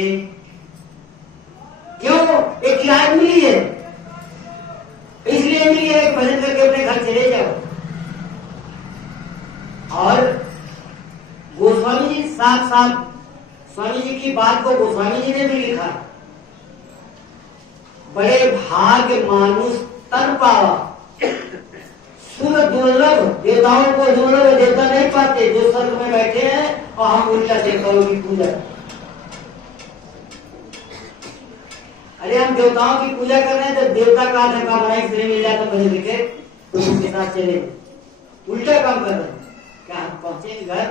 क्यों? एक किराया मिली है, इसलिए मिली है, भजन करके अपने घर चले जाओ। और गोस्वामी जी साथ साथ स्वामी जी की बात को गोस्वामी जी ने भी लिखा, बड़े भाग्य मानुष तर पावा, सुन दुर्लभ, देवताओं को दुर्लभ देवता नहीं पाते जो स्वर्ग में बैठे हैं और हम उल्टा देवताओं की पूजा। अरे हम देवताओं की पूजा कर रहे हैं तो देवता का धक्का बनाई से मिल जाता भजन लिखे तो उसके साथ चले, उल्टा काम कर रहे हैं। क्या पहुंचे घर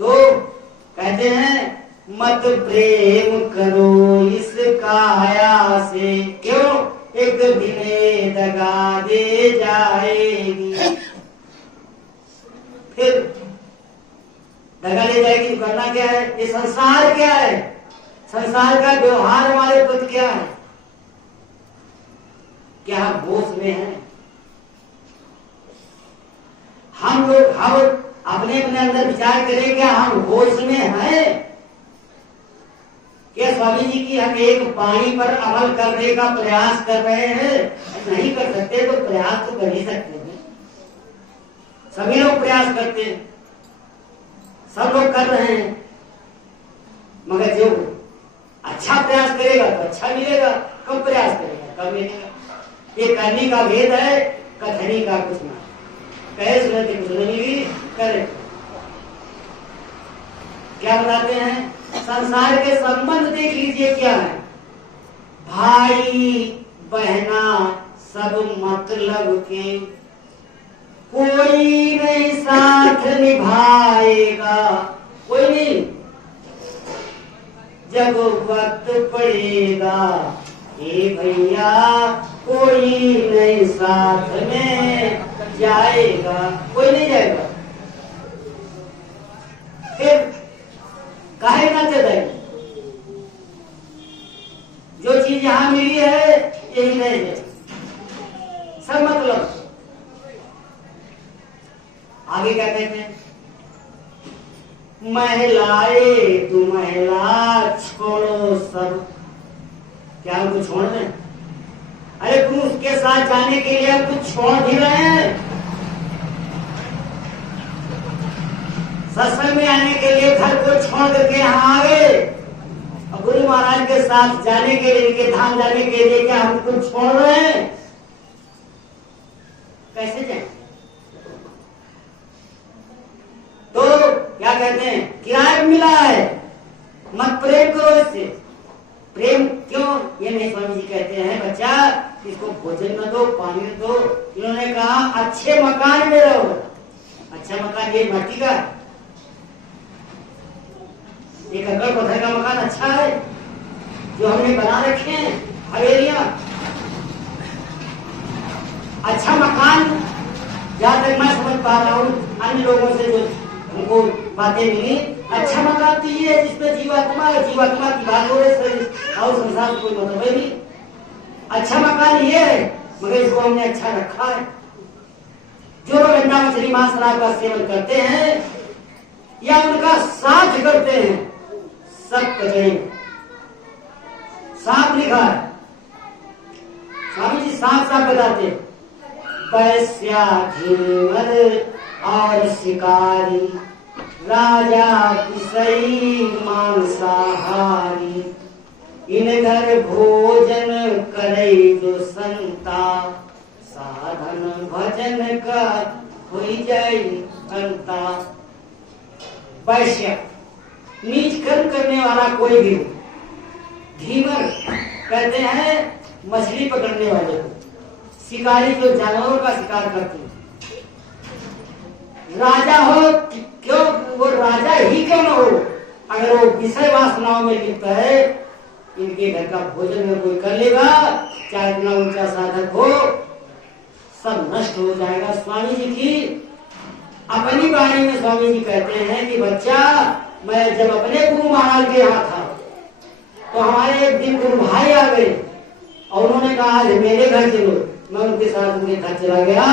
तो कहते हैं मत प्रेम करो इस काया से, क्यों एक दिन दगा दे जाएगी। फिर दगा ले जाएगी तो करना क्या है? ये संसार क्या है? संसार का व्यवहार हमारे प्रति क्या है? क्या हम होश में हैं? हम लोग अपने अपने अंदर विचार करें, क्या हम होश में हैं? क्या स्वामी जी की हम एक वाणी पर अमल करने का प्रयास कर रहे हैं? नहीं कर सकते तो प्रयास तो कर ही सकते हैं। सभी लोग प्रयास करते हैं, सब लोग कर रहे हैं, मगर जो अच्छा प्रयास करेगा तो अच्छा मिलेगा, कम प्रयास करेगा कम मिलेगा। ये करने का भेद है, कथनी का कुछ ना। कहे सुनते कुछ नहीं मिली, करे क्या बताते हैं? संसार के संबंध देख लीजिए क्या है। भाई बहना सब मतलब के, कोई नहीं साथ निभाएगा, कोई नहीं। जब वक्त पड़ेगा हे भैया कोई नहीं साथ में जाएगा, कोई नहीं जाएगा। फिर काहे ना चले? जो चीज यहां मिली है यही नहीं है, सब मतलब। आगे क्या कहते हैं? महिलाए तू महिला छोड़ो सब। क्या हमको छोड़ दें? अरे तुम उसके साथ जाने के लिए कुछ छोड़ भी रहे हैं। सत्संग में आने के लिए घर को छोड़ करके यहाँ आ गए, और गुरु महाराज के साथ जाने के लिए, इनके धाम जाने के लिए क्या हम कुछ छोड़ रहे हैं? कैसे जाए? तो क्या कहते हैं? किराया मिला है, मत प्रेम करो इससे। प्रेम क्यों? ये नहीं स्वामी जी कहते हैं बच्चा इसको भोजन न दो, पानी न दो। इन्होंने कहा अच्छे मकान में रहो। अच्छा मकान ये मट्टी का, एक अकड़ पत्थर का मकान अच्छा है जो हमने बना रखे हैं, हवेलियां। अच्छा मकान, जहां तक मैं समझ पा रहा हूँ अन्य लोगों से जो हमको बातें मिली, अच्छा मकान तो ये है जिसमें जीवात्मा की बात हो रही, और संसार कोई मतलब नहीं। अच्छा मकान ये है, मगर इसको हमने अच्छा रखा है। जो लोग अंडा मछली मांस शराब का सेवन करते हैं या उनका साथ करते हैं, सब कचरे। साफ लिखा है, स्वामी जी साफ साफ बताते, पैस्या धीवर और शिकारी, राजा किसई मांसाहारी, इन घर भोजन करे जो संता, साधन भजन का होई जाए अंता। वैश्य नीच कर्म करने वाला कोई भी हो, धीवर कहते हैं मछली पकड़ने वाले को, शिकारी जो जानवरों का शिकार करते हैं, राजा हो क्यों, वो राजा ही क्यों न हो, अगर वो विषय वासनाओं में लिप्त है, इनके घर का भोजन में कोई कर लेगा, चाहे इतना ऊंचा साधक हो, सब नष्ट हो जाएगा। स्वामी जी की अपनी वाणी में स्वामी जी कहते हैं कि बच्चा, मैं जब अपने गुरु महाराज के यहाँ था तो हमारे एक दिन गुरु भाई आ गए और उन्होंने कहा आज मेरे घर चलो। मैं उनके साथ उनके घर चला गया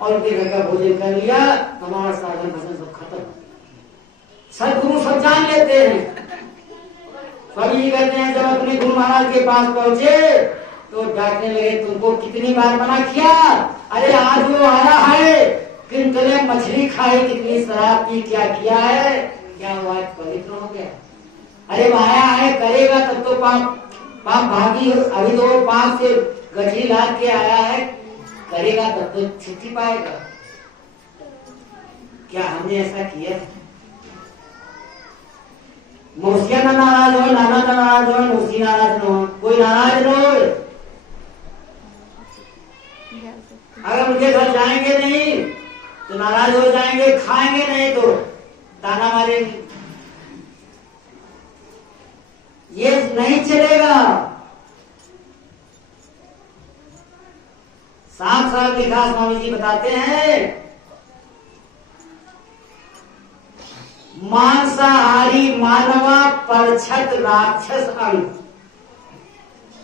और उनके घर का भोजन कर लिया, हमारा साधन भजन सब खत्म। सदगुरु सब जान लेते हैं। स्वामी जी कहते हैं जब अपने गुरु महाराज के पास पहुंचे तो डांटने लगे, तुमको कितनी बार मना किया, अरे आज वो आया है, कितने मछली खाई, कितनी शराब पी, क्या किया है, क्या हुआ, पवित्र हो गया। अरे आया है, करेगा तब तो पाप भागी, अभी तो पाप से गठरी लाद के आया है, करेगा तब तो छुट्टी पाएगा। क्या हमने ऐसा किया? मौसिया ना नाराज हो, नाना ना नाराज हो, मौसी नाराज न हो, कोई नाराज न हो। अगर उनके घर तो नाराज हो जाएंगे, खाएंगे नहीं तो ताना मारेंगे। ये नहीं चलेगा। साफ साफ लिखा, स्वामी जी बताते हैं, मांसाहारी मानवा परछत राक्षस अंग।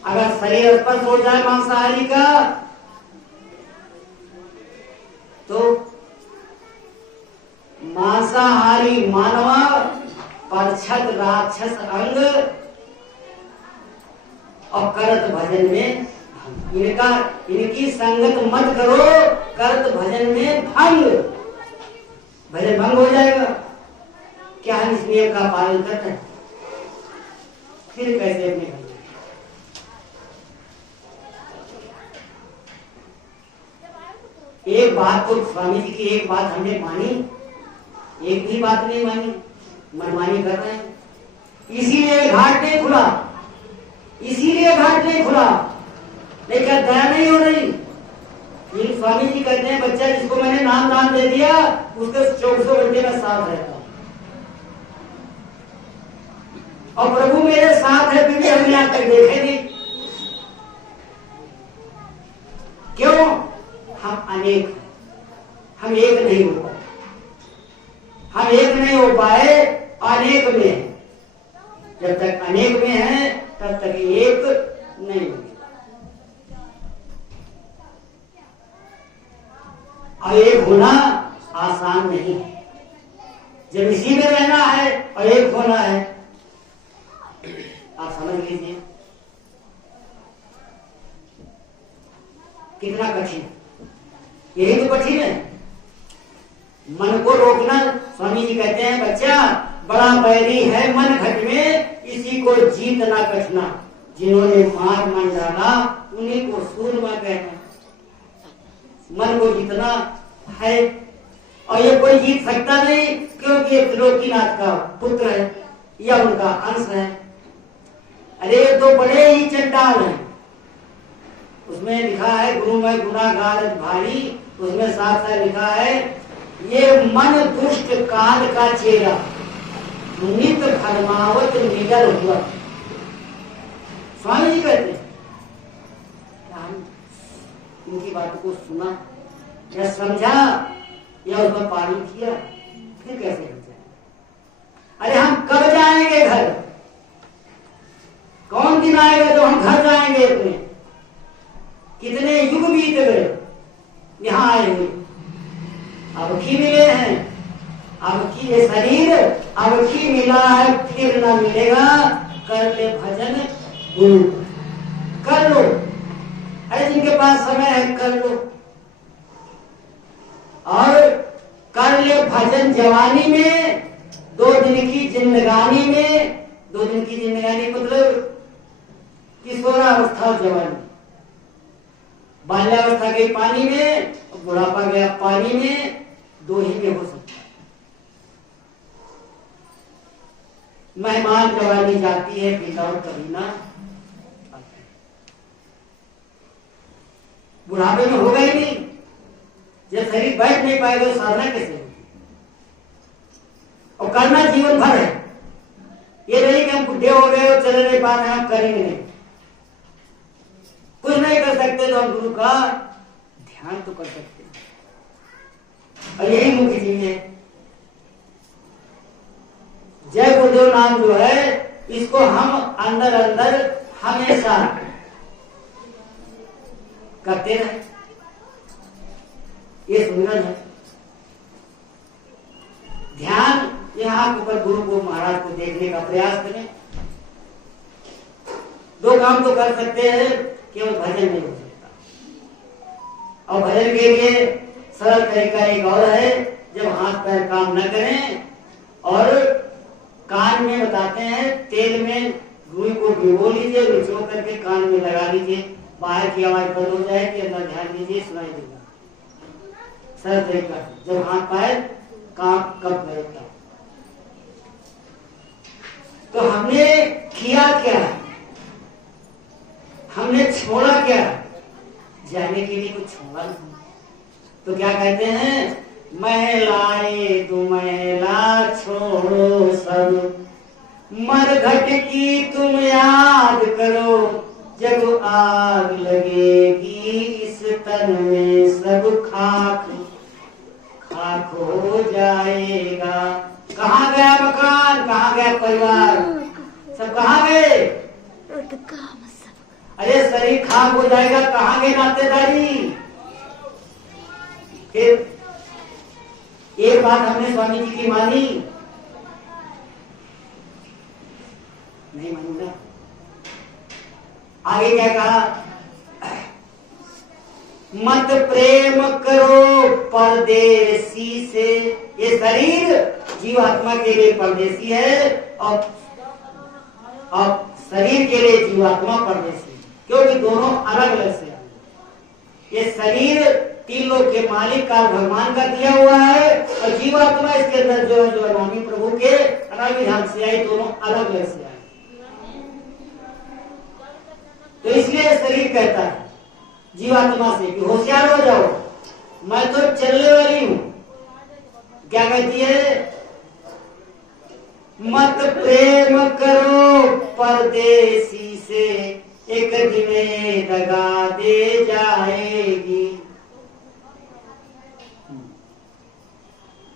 अगर शरीर स्पर्श हो जाए मांसाहारी का तो मांसाहारी मानवा परछत राक्षस अंग और करत भजन में इनकी संगत मत करो, करत भजन में भंग, भजन भंग हो जाएगा। क्या हम इस नियम का पालन करते हैं? फिर कैसे अपने भजन? एक बात तो स्वामी जी की एक बात हमने मानी, एक भी बात नहीं मानी, मनमानी कर रहे हैं। इसीलिए घाट नहीं खुला, इसीलिए घाट नहीं खुला। नहीं क्या दया नहीं हो रही? ये स्वामी जी कहते हैं बच्चा जिसको मैंने नाम दान दे दिया उसके 24 घंटे में साथ रहता और प्रभु मेरे साथ है, फिर भी हमने आज तक देखे नहीं। क्यों? हम अनेक हैं, हम एक नहीं हो पाए, हम एक नहीं हो पाए, अनेक में हैं। जब तक अनेक में है तब तक एक नहीं होगी। और एक होना आसान नहीं है। जब इसी में रहना है और एक होना है, आप समझ लीजिए कितना कठिन है। यही तो कठिन है, मन को रोकना। स्वामी जी कहते हैं बच्चा बड़ा बैरी है मन घट में, इसी को जीतना कठिना। जिन्होंने मार मन डाला उन्हीं को सूरमा कहना। मन को जीतना है और ये कोई जीत सकता नहीं, क्योंकि ये त्रिलोकीनाथ का पुत्र है या उनका अंश है। अरे तो बड़े ही चंडाल हैं। उसमें लिखा है गुरुमय गुनागार भारी, उसमें साफ साफ लिखा है ये मन दुष्ट काल का चेहरा, नित धर्मावत निडर हुआ। स्वामी जी कहते हैं इनकी बातों को सुना या समझा या उसका पालन किया, फिर कैसे हो जाए? अरे हम कब जाएंगे घर? कौन दिन आएगा जब हम घर जाएंगे अपने? कितने युग बीत गए यहाँ आए हुए, अब की मिले हैं, अब की ये शरीर अब की मिला है, फिर ना मिलेगा। कर ले भजन गुरु, कर लो। अरे जिनके पास समय है कर लो, और कर ले भजन जवानी में, 2 दिन की जिंदगानी में। 2 दिन की जिंदगानी मतलब किशोरावस्था जवानी, बाल्यावस्था गई पानी में, बुढ़ापा गया पानी में, 2 ही में हो सकता है। मेहमान जवानी जाती है पिता और कभी ना, बुढ़ापे में होगा ही नहीं। जब शरीर बैठ नहीं पाएगा तो साधना कैसे होगी? और करना जीवन भर है। ये नहीं कि हम बुढ़े हो गए और चले नहीं पा रहे हैं, हम करेंगे नहीं, कुछ नहीं कर सकते तो हम गुरु का ध्यान तो कर सकते हैं। और यही मुख्य चीज है। जय गुरुदेव नाम जो है इसको हम अंदर अंदर हमेशा करते रहे। ये सुमिरन है, ध्यान यहाँ ऊपर गुरु को महाराज को देखने का प्रयास करें। 2 काम तो कर सकते हैं, केवल भजन नहीं हो सकता। और भजन के लिए सरल तरीका एक और है, जब हाथ पैर काम न करें और कान में बताते हैं तेल में रुई को भिगो लीजिए, निचोड़ करके कान में लगा लीजिए, बाहर की आवाज बंद हो जाएगी, अंदर ध्यान दीजिए, सुनाई देगा। सरल तरीका, जब हाथ पैर काम कब बैठता। तो हमने किया क्या? हमने छोड़ा क्या? जाने के लिए कुछ छोड़ा नहीं। तो क्या कहते हैं, महिलाए तुम महिला छोड़ो सब, मरघट की तुम याद करो, जब आग लगेगी इस तन में सब खाक खाक हो जाएगा। कहाँ गया मकान, कहाँ गया परिवार, सब कहाँ गए? अरे शरीर खाक हो जाएगा, कहाँ गए नातेदारी? फिर एक बात हमने स्वामी जी की मानी नहीं, मानूंगा। आगे क्या कहा? मत प्रेम करो परदेसी से। ये शरीर जीवात्मा के लिए परदेसी है और शरीर के लिए जीवात्मा परदेसी, क्योंकि दोनों अलग अलग से आए। ये शरीर तीन लोग के मालिक का भगवान का दिया हुआ है और जीवात्मा इसके अंदर जो है जो अनामी प्रभु के अनामी धाम से आई, दोनों अलग अलग से आए। तो इसलिए शरीर कहता है जीवात्मा से कि होशियार हो जाओ, मैं तो चलने वाली हूं। क्या कहती है? मत प्रेम करो परदेसी से, एक दिन दगा दे जाएगी।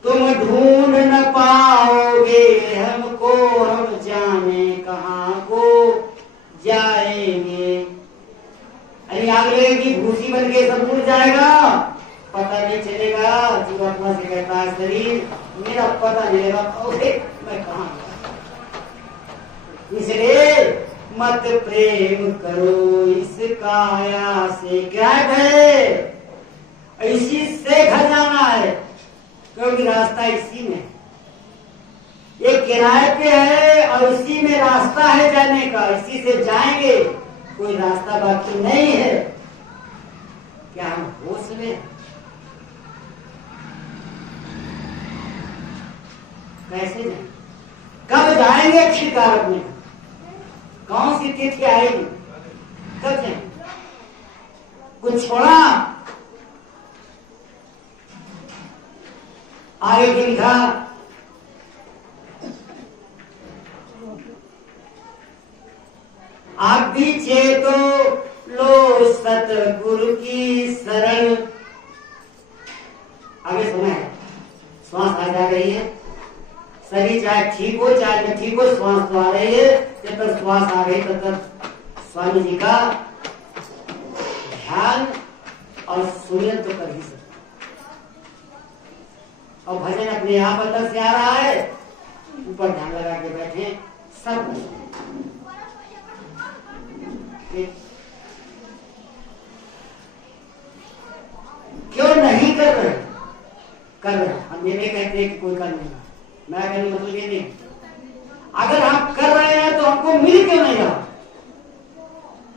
तुम ढूंढ न पाओगे हमको, हम जाने कहाँ को जाएंगे। अरे आग लगेगी, भूसी बन के सब उड़ जाएगा, पता नहीं चलेगा। जीवात्मा से कहता है शरीर मेरा पता नहीं लगा मैं कहाँ। इसलिए मत प्रेम करो इस काया से। क्या है? इसी से घर जाना है, क्योंकि रास्ता इसी में, ये किराए पे है और इसी में रास्ता है जाने का, इसी से जाएंगे, कोई रास्ता बाकी नहीं है। क्या हम होश में? कैसे जाएंगे? कब जाएंगे? शिकारत में कौन सी तिथि आएगी? कब जाएंगे? कुछ छोड़ा? आगे की लिखा आप भी चेतो लो सतगुरु की शरण। आगे सुना है, श्वास आ जा रही है, शरीर चाहे ठीक हो चाहे न ठीक हो, श्वास तो आ रही है। जब तक श्वास आ गई तब तक स्वामी जी का ध्यान और सुमिरन तो कर ही सकते, और भजन अपने आप अंदर से आ रहा है, ऊपर ध्यान लगा के बैठे सब। क्यों नहीं कर रहे? कर रहे। हम ये नहीं कहते कि कोई कर नहीं, मैं कहने मतलब ये नहीं, अगर हम कर रहे हैं तो हमको मिल क्यों नहीं रहा?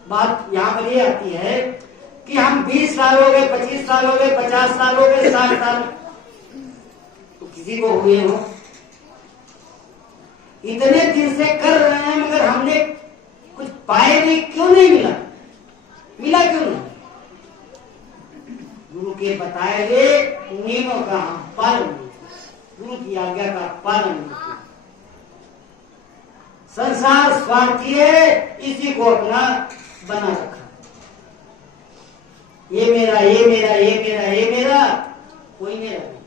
बात यहां पर ये आती है कि हम 20 साल हो गए, 25 साल हो गए, 50 साल हो गए, 60 साल तो किसी को हुए हो, इतने दिन से कर रहे हैं मगर हमने कुछ पाए नहीं, क्यों नहीं मिला? मिला क्यों नहीं? गुरु के बताए हुए नियमों का हम पालन नहीं, गुरु की आज्ञा का पालन नहीं किया। संसार स्वार्थी है, इसी को अपना बना रखा, ये मेरा, ये मेरा, ये मेरा, ये मेरा, कोई मेरा नहीं।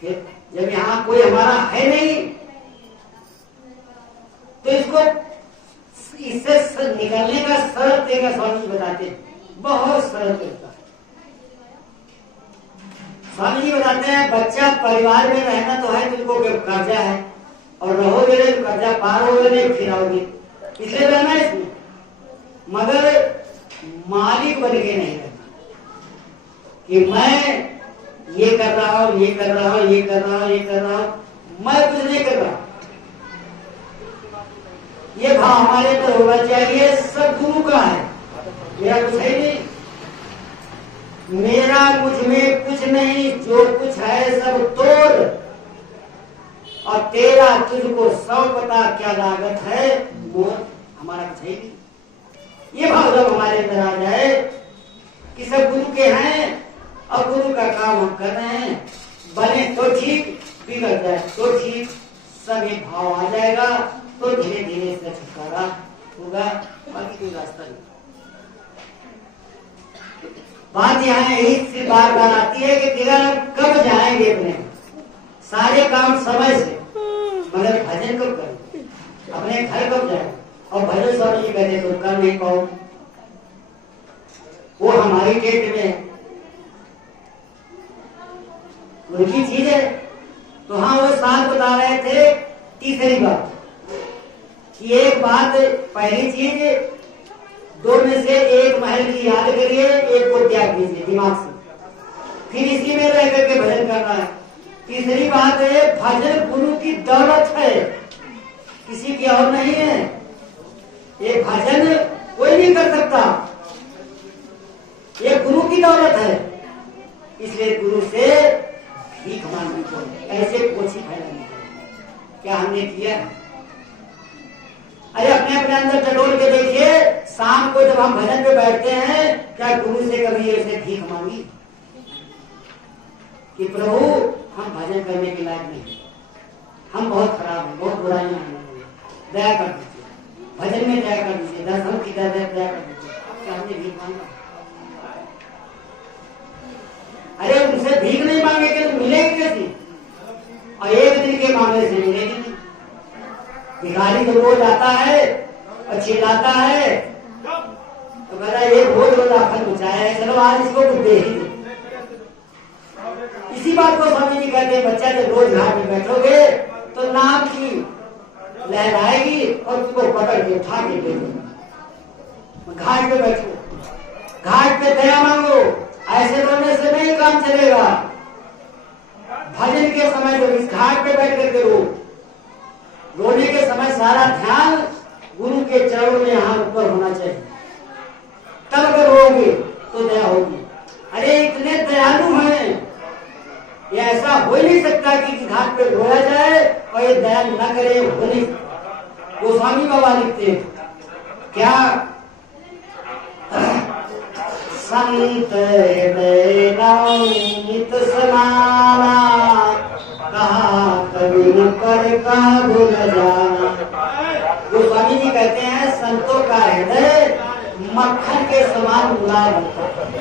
फिर जब यहां कोई हमारा है नहीं तो इसको इससे निकलने का सरल तरीका स्वामी जी बताते हैं, बहुत सरल तरीका। स्वामी जी बताते हैं बच्चा परिवार में रहना तो है तुमको, कर्जा है और रहोगे नहीं, कर्जा पार होगे नहीं, फिर आओगे, इसलिए रहना इसमें, मगर मालिक बन के नहीं रहना कि मैं ये कर रहा हूं, ये कर रहा हूं, ये कर रहा हूं, ये कर रहा हूं, मैं कुछ नहीं कर रहा। ये भाव हमारे अंदर होना चाहिए, सब गुरु का है, मेरा कुछ है नहीं, मेरा मुझ में कुछ नहीं, जो कुछ है सब तोड़, और तेरा तुझको 100 पता क्या लागत है, वो हमारा कुछ है नहीं। ये भाव भाव जब हमारे अंदर आ जाए कि सब गुरु के हैं और गुरु का काम हम कर रहे हैं, बने तो ठीक, बिगड़ जाए तो ठीक, सब एक भाव आ जाएगा तो धीरे धीरे इसका छुटकारा होगा, बाकी कोई रास्ता नहीं। बात यहाँ यही से बार बार आती है कि फिर कब जाएंगे अपने सारे काम समय से, मगर भजन कब करें, अपने घर कब जाए, और भजन स्वामी जी कहते तो कर नहीं पाओ, वो हमारी टेट में उनकी चीज है। तो हाँ, वो साथ बता रहे थे तीसरी बात कि एक बात, पहली चीज दो में से एक महल की याद करिए, एक को त्याग दीजिए दिमाग से, फिर इसी में रह करके भजन करना है। तीसरी बात है, भजन गुरु की दौलत है, किसी की और नहीं है। ये भजन कोई नहीं कर सकता, ये गुरु की दौलत है। इसलिए गुरु से भीख मांगनी चाहिए, ऐसे कोची फैलानी चाहिए। क्या हमने किया? अरे अपने अपने अंदर टटोल के देखिए, शाम को जब हम भजन पे बैठते हैं, क्या गुरु से कभी ऐसे भीख मांगी कि प्रभु हम भजन करने के लायक नहीं, हम बहुत खराब हैं, बहुत बुराइयां हैं, दया कर दीजिए, भजन में दया कर दीजिए, दर्शन की दया कर दीजिए। क्या हमने भीख मांगा? अरे उनसे भीख नहीं मांगेंगे तो मिलेगी कैसी? और एक दिन के मामले से मिलेगी नहीं। भिखारी तो रोज आता है और चिल्लाता है, तो कहता है ये रोज रोज आफत मचाया है, चलो आज इसको कुछ दे ही दो। इसी बात को स्वामी जी कहते हैं, बच्चा जब रोज घाट में बैठोगे तो नाम की लहराएगी और उसको पकड़ के उठा के दे दो। घाट पे बैठो, घाट पे दया मांगो, ऐसे रोने से नहीं काम चलेगा। भजन के समय जब इस घाट पे बैठ करके रोने के समय सारा ध्यान गुरु के चरणों में यहाँ ऊपर होना चाहिए, तब अगर रोगे तो दया होगी। अरे इतने दयालु हैं, ये ऐसा हो ही नहीं सकता कि घाट पे रोया जाए और ये दया न करे, हो नहीं। गोस्वामी बाबा लिखते हैं क्या, संत हृदय नवनीत समाना, कहा कभी न पर का भूल जाना। गोस्वामी जी कहते हैं संतों का हृदय मक्खन के समान मुलायम होता है,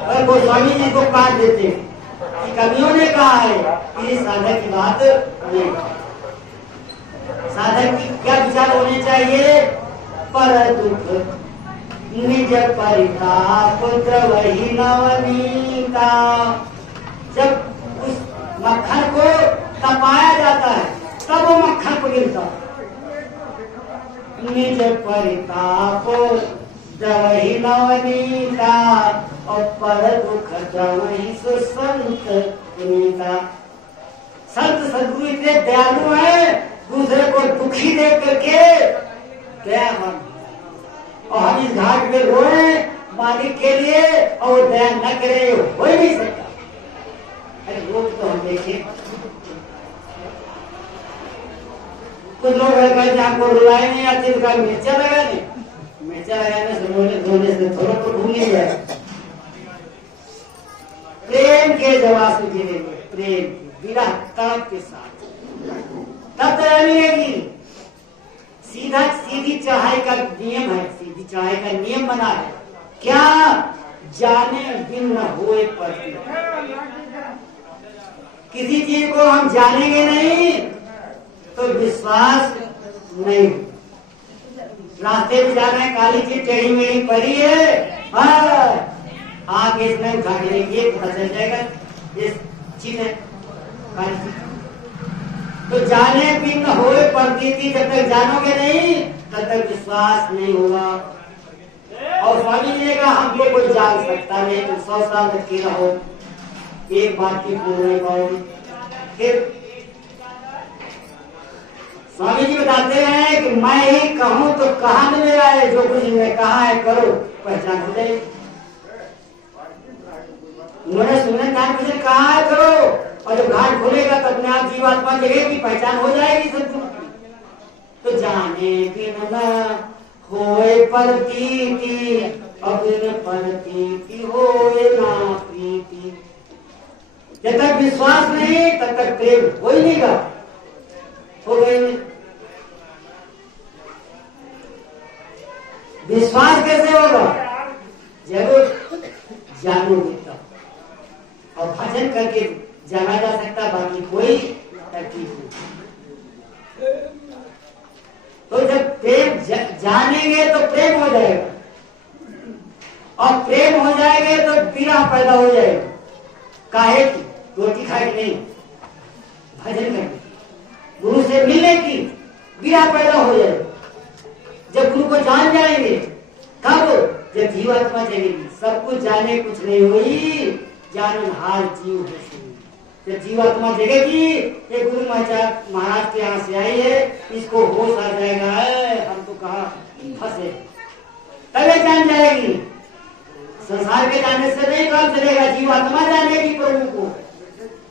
और गोस्वामी जी को काट देते हैं कि कवियों ने कहा है कि ये साधक की बात नहीं। साधक की क्या विचार होने चाहिए? पर दुख निज परिताप द्रवहि नवनीता। जब उस मक्खन को तपाया जाता है तब वो मक्खन को गिरता है। निज परिताप द्रवहि नवनीता, और पर दुख द्रवहि सुसंत पुनीता। संत सदगुरु इतने दयालु हैं, दूसरे को दुखी देख करके दया मान, और हम इस घाट पे रोए मालिक के लिए और वो दया न करे, हो ही नहीं सकता। अरे रोज तो हम देखिए कुछ लोग कहते आपको रुलाए नहीं आती, तो मिर्चा लगाने, मिर्चा लगाने से रोने से थोड़ा तो भूल ही जाए। प्रेम के जवाब से गिरेंगे, प्रेम विरह तड़प के साथ, तब दया मिलेगी। सीधा सीधी चढ़ाई का नियम है, सीधी चढ़ाई का नियम बना है क्या? जाने बिन न होए पड़ती। किसी चीज को हम जानेंगे नहीं तो विश्वास नहीं। रास्ते में जा रहे हैं, काली चीज टेढ़ी मेढ़ी पड़ी है, आगे इसमें उठा के देखिए, पता चल जाएगा ये चीज है काली चीज। तो जाने बिन न होए पड़ती थी, जब तक जानोगे नहीं तब तक विश्वास नहीं होगा। और स्वामी जी ने कहा हमको कोई जान सकता नहीं, तुम 100 साल तक की रहो, एक बात की पूर्ण नहीं पाओगे। फिर स्वामी जी बताते हैं कि मैं ही कहूं तो कहा न मेरा है, जो कुछ मैंने कहा है करो, पहचान हो जाएगी। उन्होंने सुने ध्यान मुझे कहा है करो, और जब घाट खुलेगा तो अपने आप जीवात्मा जगह की पहचान हो जाएगी सत्य। तो जाने बिन न होए प्रतीति अबिन प्रतीति होए ना प्रीति। जब तक विश्वास नहीं तब तक प्रेम हो ही नहीं गा, हो गई नहीं। विश्वास कैसे होगा? जब जानोगे तब, और भजन करके जाना जा सकता, बाकी कोई तरकीब नहीं। तो जब प्रेम जानेंगे तो प्रेम हो जाएगा, और प्रेम हो जाएंगे तो विरह पैदा हो जाएगा। काहे की? रोटी खाए की नहीं, भजन करने, गुरु से मिलने की विरह पैदा हो जाएगा। जब गुरु को जान जाएंगे, कब? जब जीवात्मा जगेगी। सब कुछ जाने कुछ नहीं हुई, जाननहार जीव है। जब जीवात्मा जगेगी, ये गुरु महाराज के यहाँ से आई है, इसको होश आ जाएगा, हम तो कहा फंसे, तभी जान जाएगी। संसार के जाने से नहीं काम चलेगा, जीवात्मा जानेगी प्रभु को।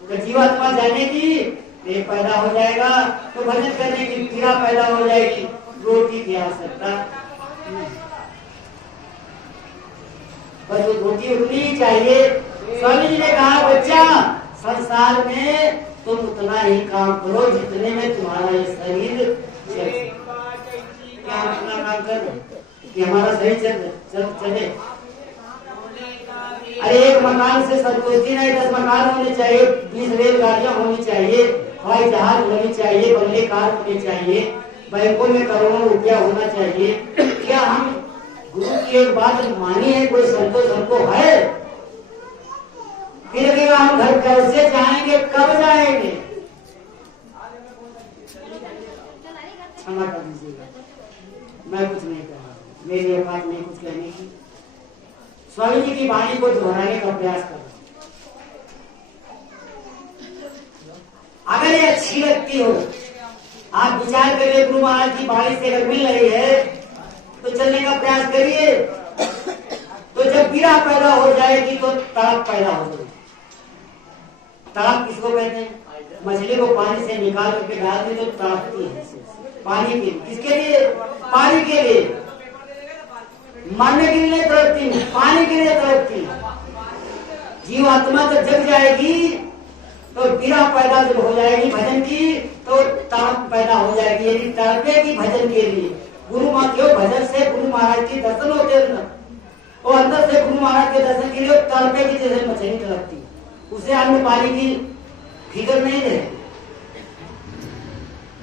जब जीवात्मा जानेगी, प्रेम पैदा हो जाएगा, तो भजन करने की पीड़ा पैदा हो जाएगी। रोटी की आवश्यकता, बस रोटी उतनी ही चाहिए। स्वामी जी ने कहा, बच्चा संसार में तुम उतना ही काम करो जितने में तुम्हारा ये शरीर चले। क्या हम उतना काम कर कि हमारा शरीर चले? अरे एक मकान से संतुष्टि नहीं, 10 मकान होने चाहिए, 20 रेलगाड़ियां होनी चाहिए, हवाई जहाज होनी चाहिए, बंगले कार होने चाहिए, बैंकों में करोड़ों रुपया होना चाहिए। क्या हम गुरु की एक बात मानी है? कोई संतोष हमको है? फिर अगर हम घर कैसे जाएंगे, कब जाएंगे? क्षमा कर दीजिएगा, मैं कुछ नहीं कह रहा, मेरी औकात नहीं कुछ कहने की। स्वामी जी की वाणी को दोहराने का प्रयास कर। अगर ये अच्छी लगती हो, आप विचार करिए, गुरु महाराज की वाणी से अगर मिल रही है तो चलने का प्रयास करिए। तो जब विरह पैदा हो जाएगी तो तड़प पैदा हो जाएगी। तड़प किसको कहते हैं? मछली को पानी से निकाल करके डाल दी तो तड़पती है पानी के। किसके लिए? पानी के लिए। मरने के लिए तड़पती, पानी के लिए तड़पती। जीवात्मा जब जग जाएगी तो विरह पैदा जब हो जाएगी भजन की, तो तड़प पैदा हो जाएगी। यदि तड़पेगी भजन के लिए, गुरु माँ क्यों भजन से गुरु महाराज के दर्शन होते हैं ना, वो अंदर से गुरु महाराज के दर्शन के लिए तड़पेगी जैसे मछली तड़पती, उसे अन्न पानी की फिक्र नहीं रहती।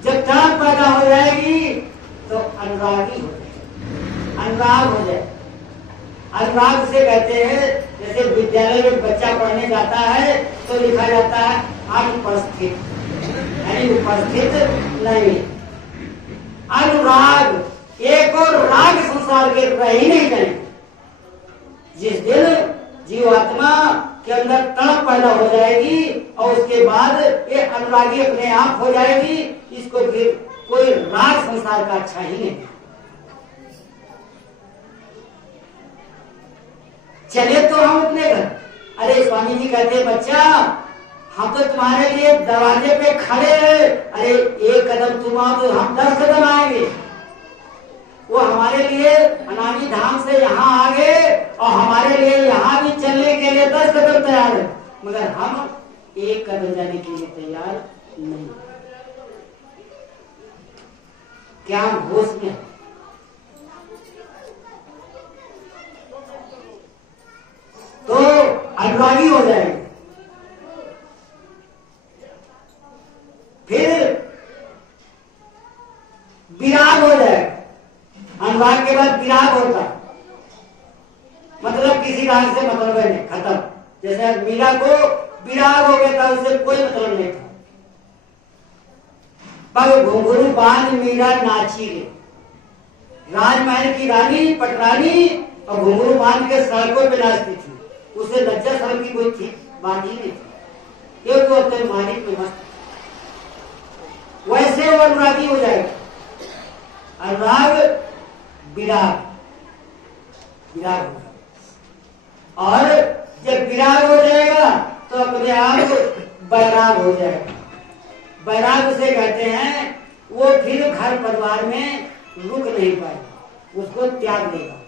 जब तड़प पैदा हो जाएगी तो अनुरागी हो जाए, अनुराग हो जाए। अनुराग से कहते हैं, जैसे विद्यालय में बच्चा पढ़ने जाता है तो लिखा जाता है अनुपस्थित, यानी उपस्थित नहीं। अनुराग, एक और राग संसार के रह ही नहीं जाए। जिस दिन जीवात्मा के अंदर तड़प पैदा हो जाएगी और उसके बाद ये अनुरागी अपने आप हो जाएगी, इसको फिर कोई राग संसार का अच्छा ही नहीं। चले तो हम अपने घर। अरे स्वामी जी कहते, बच्चा हम तो तुम्हारे लिए दरवाजे पे खड़े हैं, अरे एक कदम तुम आओ तो हम 10 कदम आएंगे। वो हमारे लिए अनामी धाम से यहाँ आ गए और हमारे लिए यहाँ भी चलने के लिए 10 कदम तैयार है, मगर हम एक कदम जाने के लिए तैयार नहीं। क्या हम होश में हैं? तो अनुरागी हो जाएंगे। फिर विराग हो जाएगा। अनुराग के बाद विराग होता, मतलब किसी राग से मतलब नहीं, खत्म। जैसे मीरा को विराग हो गया था, उससे कोई मतलब नहीं था। पग घुंघरू बांध मीरा नाची रे, राजमहल की रानी पटरानी और घुंघरू बांध के सड़कों पे नाचती थी। उसे लज्जा शर्म की कोई थी बात ही नहीं थी, ये तो अपने मालिक में मस्त। वैसे वो अनुरागी हो जाएगा। अनुराग विराग, विराग होगा। और जब विराग हो जाएगा तो अपने आप बैराग हो जाएगा। बैराग उसे कहते हैं, वो फिर घर परिवार में रुक नहीं पाएगा। उसको त्याग देगा।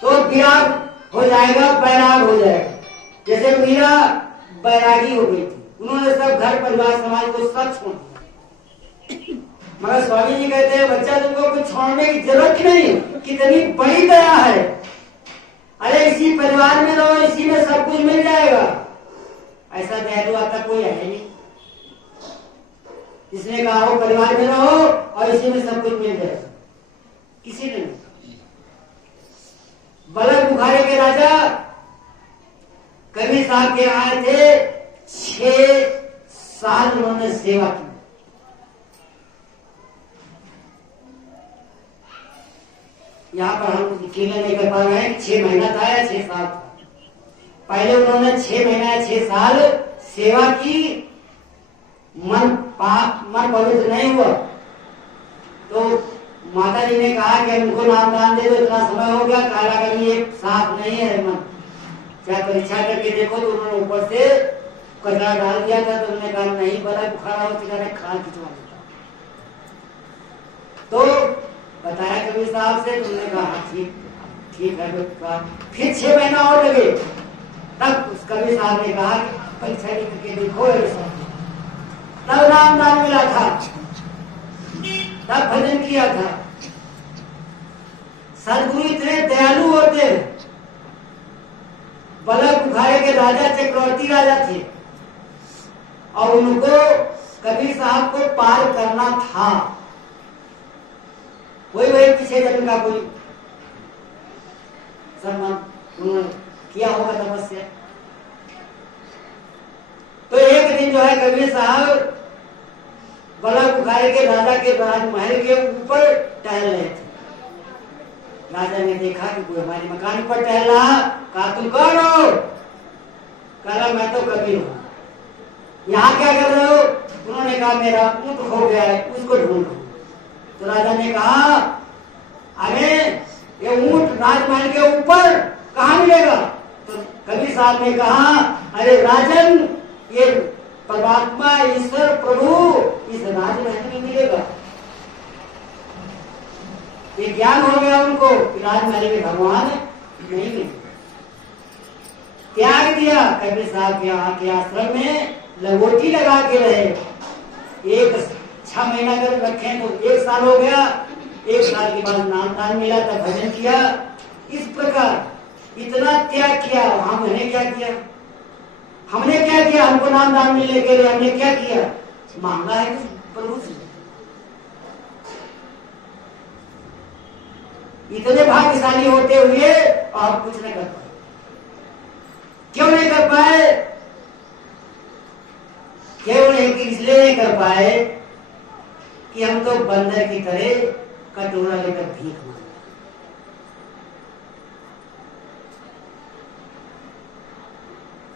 तो विराग हो जाएगा, बैराग हो जाएगा। जैसे मीरा बैरागी हो गई थी, उन्होंने सब घर परिवार समाज को सब छोड़ दिया। मगर स्वामी जी कहते हैं बच्चा तुमको कुछ छोड़ने की जरूरत नहीं, कितनी बड़ी दया है। अरे इसी परिवार में रहो, इसी में सब कुछ मिल जाएगा। ऐसा दयालु आता कोई है नहीं। इसने कहा हो परिवार में रहो और इसी में सब कुछ मिल जाएगा, किसी ने नहीं। बलक बुखारे के राजा कबीर साहब के आए थे, 6 साल उन्होंने सेवा की। यहाँ पर हम अकेले नहीं कर पा रहे हैं, 6 महीना था या 6 साल था। पहले उन्होंने 6 महीना या 6 साल सेवा की, मन पवित्र नहीं हुआ तो माता जी ने कहा कि उनको नाम दान दे दो, इतना समय हो गया, काला कभी एक साफ नहीं है मन, क्या परीक्षा करके देखो। तो उन्होंने ऊपर से कचरा डाल दिया था, तो उन्होंने कहा नहीं बड़ा बुखार हो तो खाल खिंचवा देता। तो बताया कबीर साहब से, तुमने कहा ठीक है। फिर 6 महीना और लगे, तब उस कबीर साहब ने कहा परीक्षा करके देखो, तब नाम दान मिला था, तब भजन किया था। सदगुरु इतने दयालु होते हैं। बलक बुखारे के राजा चक्रवर्ती राजा थे और उनको कबीर साहब को पार करना था। वही पीछे जन्म का कोई सम्मान उन्होंने किया होगा तपस्या। तो एक दिन जो है कबीर साहब बलक बुखारे के राजा के राजमहल के ऊपर टहल रहे थे। राजा ने देखा कि कोई हमारे मकान पर टहल रहा। कहा तुम कौन हो? कहा मैं तो कबीर हूँ। यहाँ क्या कर रहे हो? उन्होंने कहा मेरा ऊँट खो गया है, उसको ढूंढो। तो राजा ने कहा अरे ये ऊँट राजमहल के ऊपर कहाँ मिलेगा? तो कबीर साहब ने कहा अरे राजन, ये परमात्मा ईश्वर प्रभु इस राजमहल में मिलेगा। ये ज्ञान हो गया उनको कि राजमहल में भगवान नहीं मिले। त्याग दिया। कबीर साहब के यहाँ के आश्रम में लंगोटी लगा के रहे। 6 महीना कर रखे तो 1 साल हो गया। 1 साल के बाद नाम दान मिला, तब भजन किया। इस प्रकार इतना त्याग किया। हमने क्या किया? हमने क्या किया? हमको नाम दान मिलने के लिए हमने क्या किया? मांगा है कुछ प्रभु से? इतने भाग्यशाली होते हुए आप कुछ नहीं कर पाए। क्यों नहीं कर पाए? क्यों नहीं? इसलिए नहीं कर पाए कि हम तो बंदर की तरह कटोरा लेकर भीख मांगे।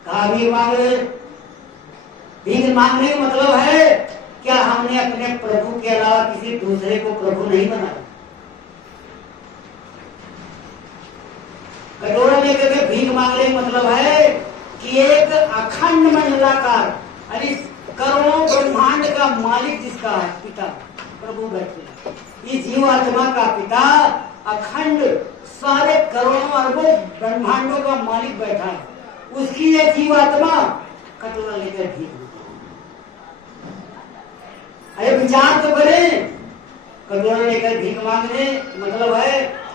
कहा भीख मांग रहे? भीख मांगने का मतलब है क्या हमने अपने प्रभु के अलावा किसी दूसरे को प्रभु नहीं बनाया? कटोरा लेकर के भीख मांगने का मतलब है कि एक अखंड मंडलाकार, अरे करोड़ों ब्रह्मांड का मालिक जिसका है पिता प्रभु बैठे, इस जीवात्मा का पिता अखंड सारे करोड़ों अरबों ब्रह्मांडों का मालिक बैठा है। उसकी ये जीवात्मा कटोरा लेकर भीख मांगे। अरे विचार तो करें। कटोरा लेकर भीख मांगने मतलब है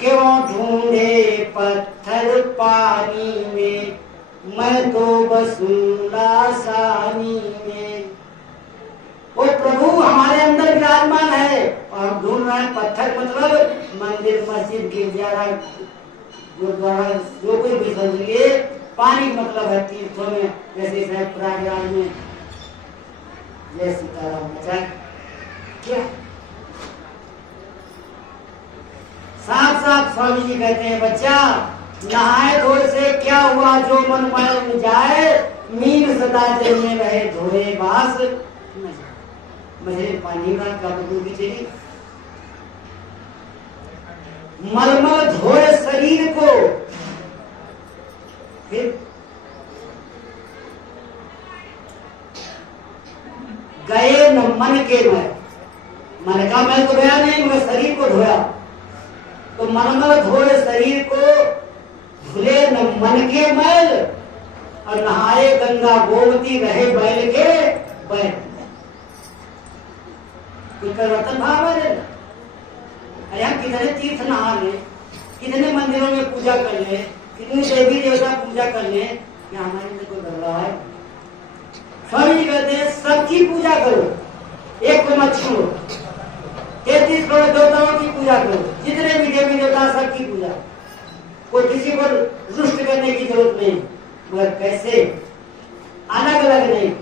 क्यों ढूंढे पत्थर पानी में, मैं तो बसूंगा सानी में। वो प्रभु हमारे अंदर विराजमान है और हम ढूंढ रहे हैं पत्थर, मतलब मंदिर, मस्जिद, गिरजाघर, गुरुद्वारा, जो कुछ भी समझिए। पानी मतलब है तीर्थों में, जैसे प्रयागराज में जय सीताराम बचा क्या साफ साफ स्वामी जी कहते हैं बच्चा नहाए धोए से क्या हुआ, जो मन मल जाए, मीन सदा जल में रहे धोए बास मछली पानी का बदू की चली। मलमल धोए शरीर को, फिर मन के मैल। मन का मैल तो गया नहीं, मगर शरीर को धोया। तो मनमल धोए शरीर को, धुले न मन के मैल, और नहाए गंगा गोमती, रहे बैल के बैल। कोई परिवर्तन भाव है? अरे हम कितने तीर्थ नहा ले, कितने मंदिरों में पूजा कर ले, कितनी देवी देवता पूजा कर ले, क्या हमारे में कोई बदलाव है? स्वामी जी कहते हैं सबकी पूजा करो, एक को मत छोड़ो। 33 करोड़ देवताओं की पूजा करो, जितने भी देवी देवता सबकी पूजा। कोई किसी को रुष्ट करने की जरूरत नहीं, मगर कैसे? अलग अलग नहीं।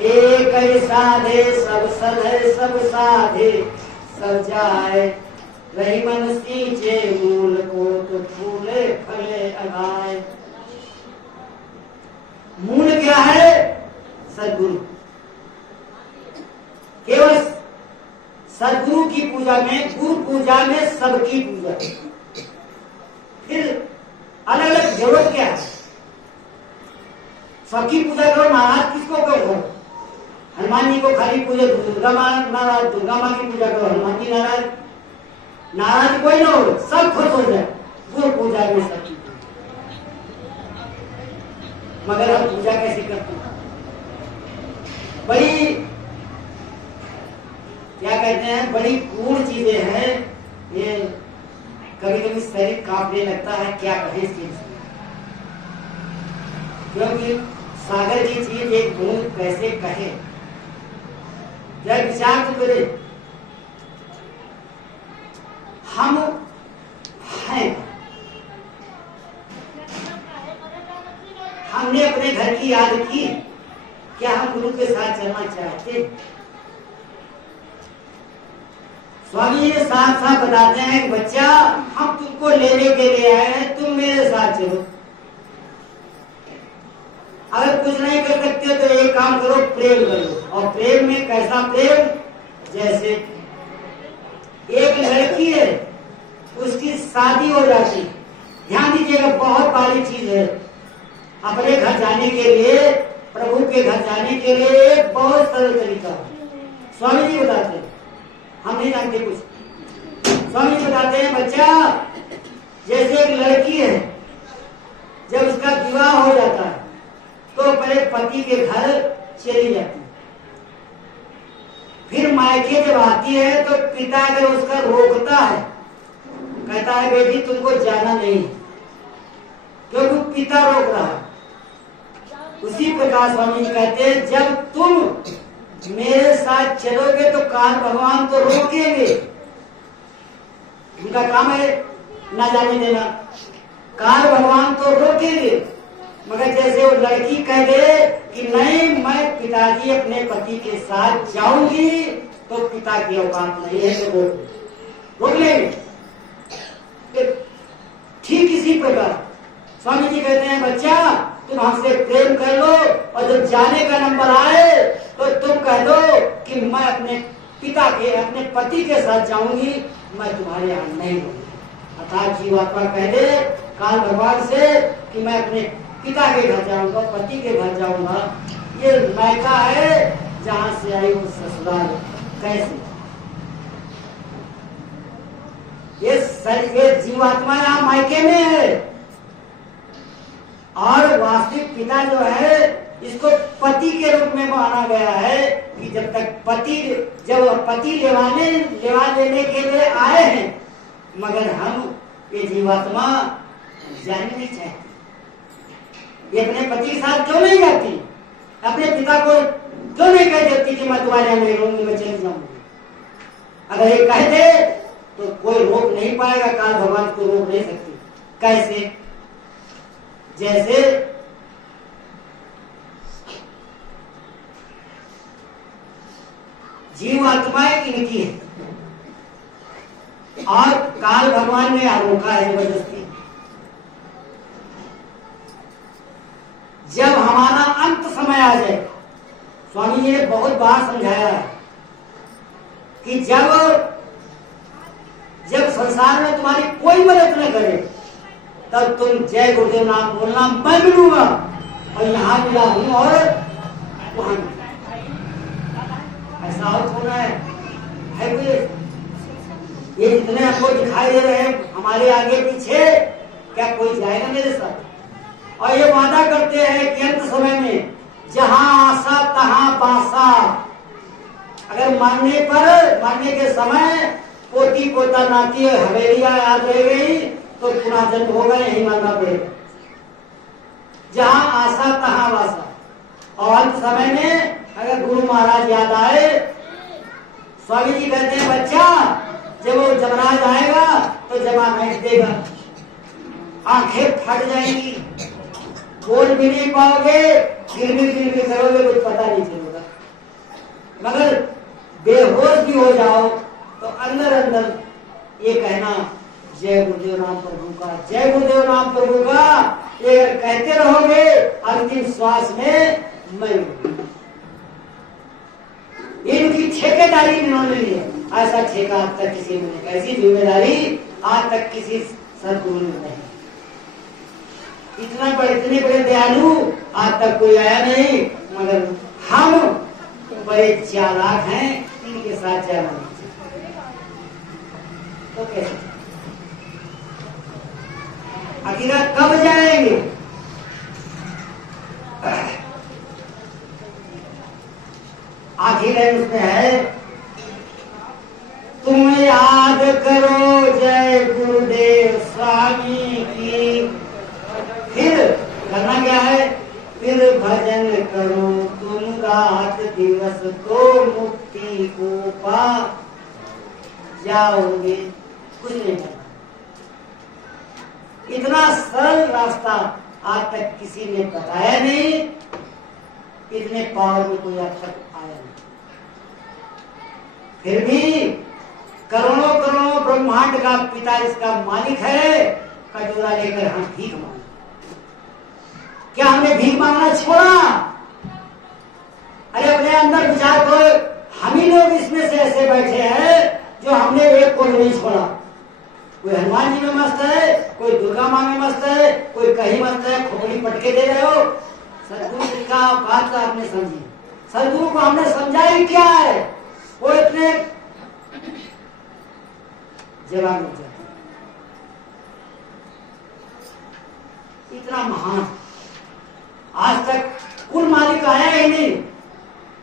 एक ही साधे सब सधे, सब साधे सब जाए, रही मन सींचे मूल को, तो फूले फले अगाए। मूल क्या है? सद्गुरु। केवल सद्गुरु की पूजा में, गुरु पूजा में सबकी पूजा। फिर अलग अलग जरूरत क्या है? सबकी पूजा करो, महाराज किसको करो? हनुमान जी को खाली पूजा, दुर्गा माँ नाराज, दुर्गा माँ की पूजा करो, हनुमान जी नाराज, नाराज कोई ना हो, सब खुश हो जाए। गुरु पूजा में सबकी। मगर हम पूजा कैसे करते हैं? बड़ी क्या कहते हैं, बड़ी गूढ़ चीजें हैं ये। कभी कभी शरीर कांपने लगता है, क्या कहें इस चीज, क्योंकि सागर की चीज एक बूंद कैसे कहे, क्या विचार तो करे। हम हैं, हमने अपने घर की याद की, क्या हम गुरु के साथ चलना चाहते? स्वामी जी साथ साथ बताते हैं कि बच्चा, हम तुमको लेने के लिए आए हैं, तुम मेरे साथ चलो। अगर कुछ नहीं कर सकते तो एक काम करो, प्रेम करो। और प्रेम में कैसा प्रेम? जैसे एक लड़की है, उसकी शादी हो जाती, ध्यान दीजिएगा, बहुत बड़ी चीज है। अपने घर जाने के लिए, प्रभु के घर जाने के लिए एक बहुत सरल तरीका स्वामी जी बताते हैं, हम नहीं जानते कुछ। स्वामी जी बताते हैं बच्चा, जैसे एक लड़की है, जब उसका विवाह हो जाता है तो पहले पति के घर चली जाती है। फिर मायके जब आती है तो पिता अगर उसका रोकता है, कहता है बेटी तुमको जाना नहीं, क्योंकि पिता रोक रहा है। उसी प्रकार स्वामी जी कहते हैं, जब तुम मेरे साथ चलोगे तो काल भगवान तो रोकेंगे, उनका काम है ना जाने देना, काल भगवान तो रोकेंगे। मगर जैसे वो लड़की कह दे कि नहीं, मैं पिताजी अपने पति के साथ जाऊंगी, तो पिता की औकात नहीं है तो रोक लेंगे। ठीक इसी प्रकार स्वामी जी कहते हैं बच्चा, तुम हमसे प्रेम कर लो, और जब जाने का नंबर आए तो तुम कह दो कि मैं अपने पिता के, अपने पति के साथ जाऊंगी, मैं तुम्हारे यहाँ नहीं रहूंगी। अर्थात जीवात्मा कह दे काल भगवान से कि मैं अपने पिता के घर जाऊंगा, पति के घर जाऊंगा। ये मायका है जहां से आई वो ससुराल। कैसे? ये जीवात्मा यहाँ मायके में है, और वास्तविक पिता जो है इसको पति के रूप में माना गया है कि जब पति लेवा लेने के लिए आए हैं, मगर हम ये जीवात्मा जाने नहीं चाहती। ये अपने पति के साथ क्यों नहीं जाती? अपने पिता को क्यों नहीं कह देती कि मैं तुम्हारे यहाँ नहीं रहूंगी, मैं चली जाऊंगी? अगर ये कह दे तो कोई रोक नहीं पाएगा, काल भगवान को रोक नहीं सकती। कैसे? जैसे जीव आत्माएं इनकी है, और काल भगवान ने रोका है जबरदस्ती। जब हमारा अंत समय आ जाए, स्वामी जी ने बहुत बार समझाया है कि जब संसार में तुम्हारी कोई मदद न करे, तब तुम जय गुरुदेव नाम बोलना, मैं मिलूंगा, और यहाँ मिला हूं और वहां। साउथ होना है कोई? ये जितने आपको दिखाई दे रहे हैं हमारे आगे पीछे, क्या कोई जाएगा मेरे साथ? और ये वादा करते हैं कि अंत समय में जहां आशा तहां पासा, अगर मारने के समय पोती पोता नाती हवेलियां याद रह गई तो पुनः जन्म होगा, यही मानना पड़ेगा। जहां आशा तहां वासा। और अंत समय में अगर गुरु महाराज याद आए, स्वामी जी कहते हैं बच्चा जब वो जमराज आएगा तो जमा बैठ देगा, आंखें फट जाएंगी, बोल भी नहीं पाओगे, गिर भी करोगे, कुछ पता नहीं चलेगा। मगर बेहोश भी हो जाओ तो अंदर अंदर ये कहना जय गुरुदेव राम प्रभु का, जय गुरुदेव राम प्रभु का, ये अगर कहते रहोगे अंतिम श्वास में मैं इनकी ठेकेदारी इन्होंने ली है। ऐसा ठेका आज तक किसी ने नहीं, ऐसी जिम्मेदारी आज तक किसी सदगुरु ने नहीं। इतने बड़े दयालु आज तक कोई आया नहीं, मगर हम बड़े चालाक हैं, इनके साथ जाना नहीं चाहिए। तो कैसे आखिर कब जाएंगे? आखिर उसमें है तुम याद करो जय गुरुदेव स्वामी की, फिर करना क्या है? फिर भजन करो तुम रात दिवस तो मुक्ति को पा जाओगे। कुछ नहीं करना, इतना सरल रास्ता आज तक किसी ने बताया नहीं, इतने पावर में कोई आज तक आया नहीं। फिर भी करोड़ों करोड़ों ब्रह्मांड का पिता इसका मालिक है, कटोरा लेकर हम भीख मांगे। क्या हमने भीख मांगना छोड़ा? अरे अपने अंदर विचार करो, हम ही लोग इसमें से ऐसे बैठे हैं जो हमने एक को नहीं छोड़ा। कोई हनुमान जी में मस्त है, कोई दुर्गा माँ में मस्त है, कोई कहीं मस्त है, खोपड़ी पटके दे रहे हो। सदगुरु का बात आपने समझी, सदगुरु को हमने समझाई क्या है, वो इतने जवान हो जाते, इतना महान आज तक कुल मालिक आया ही नहीं।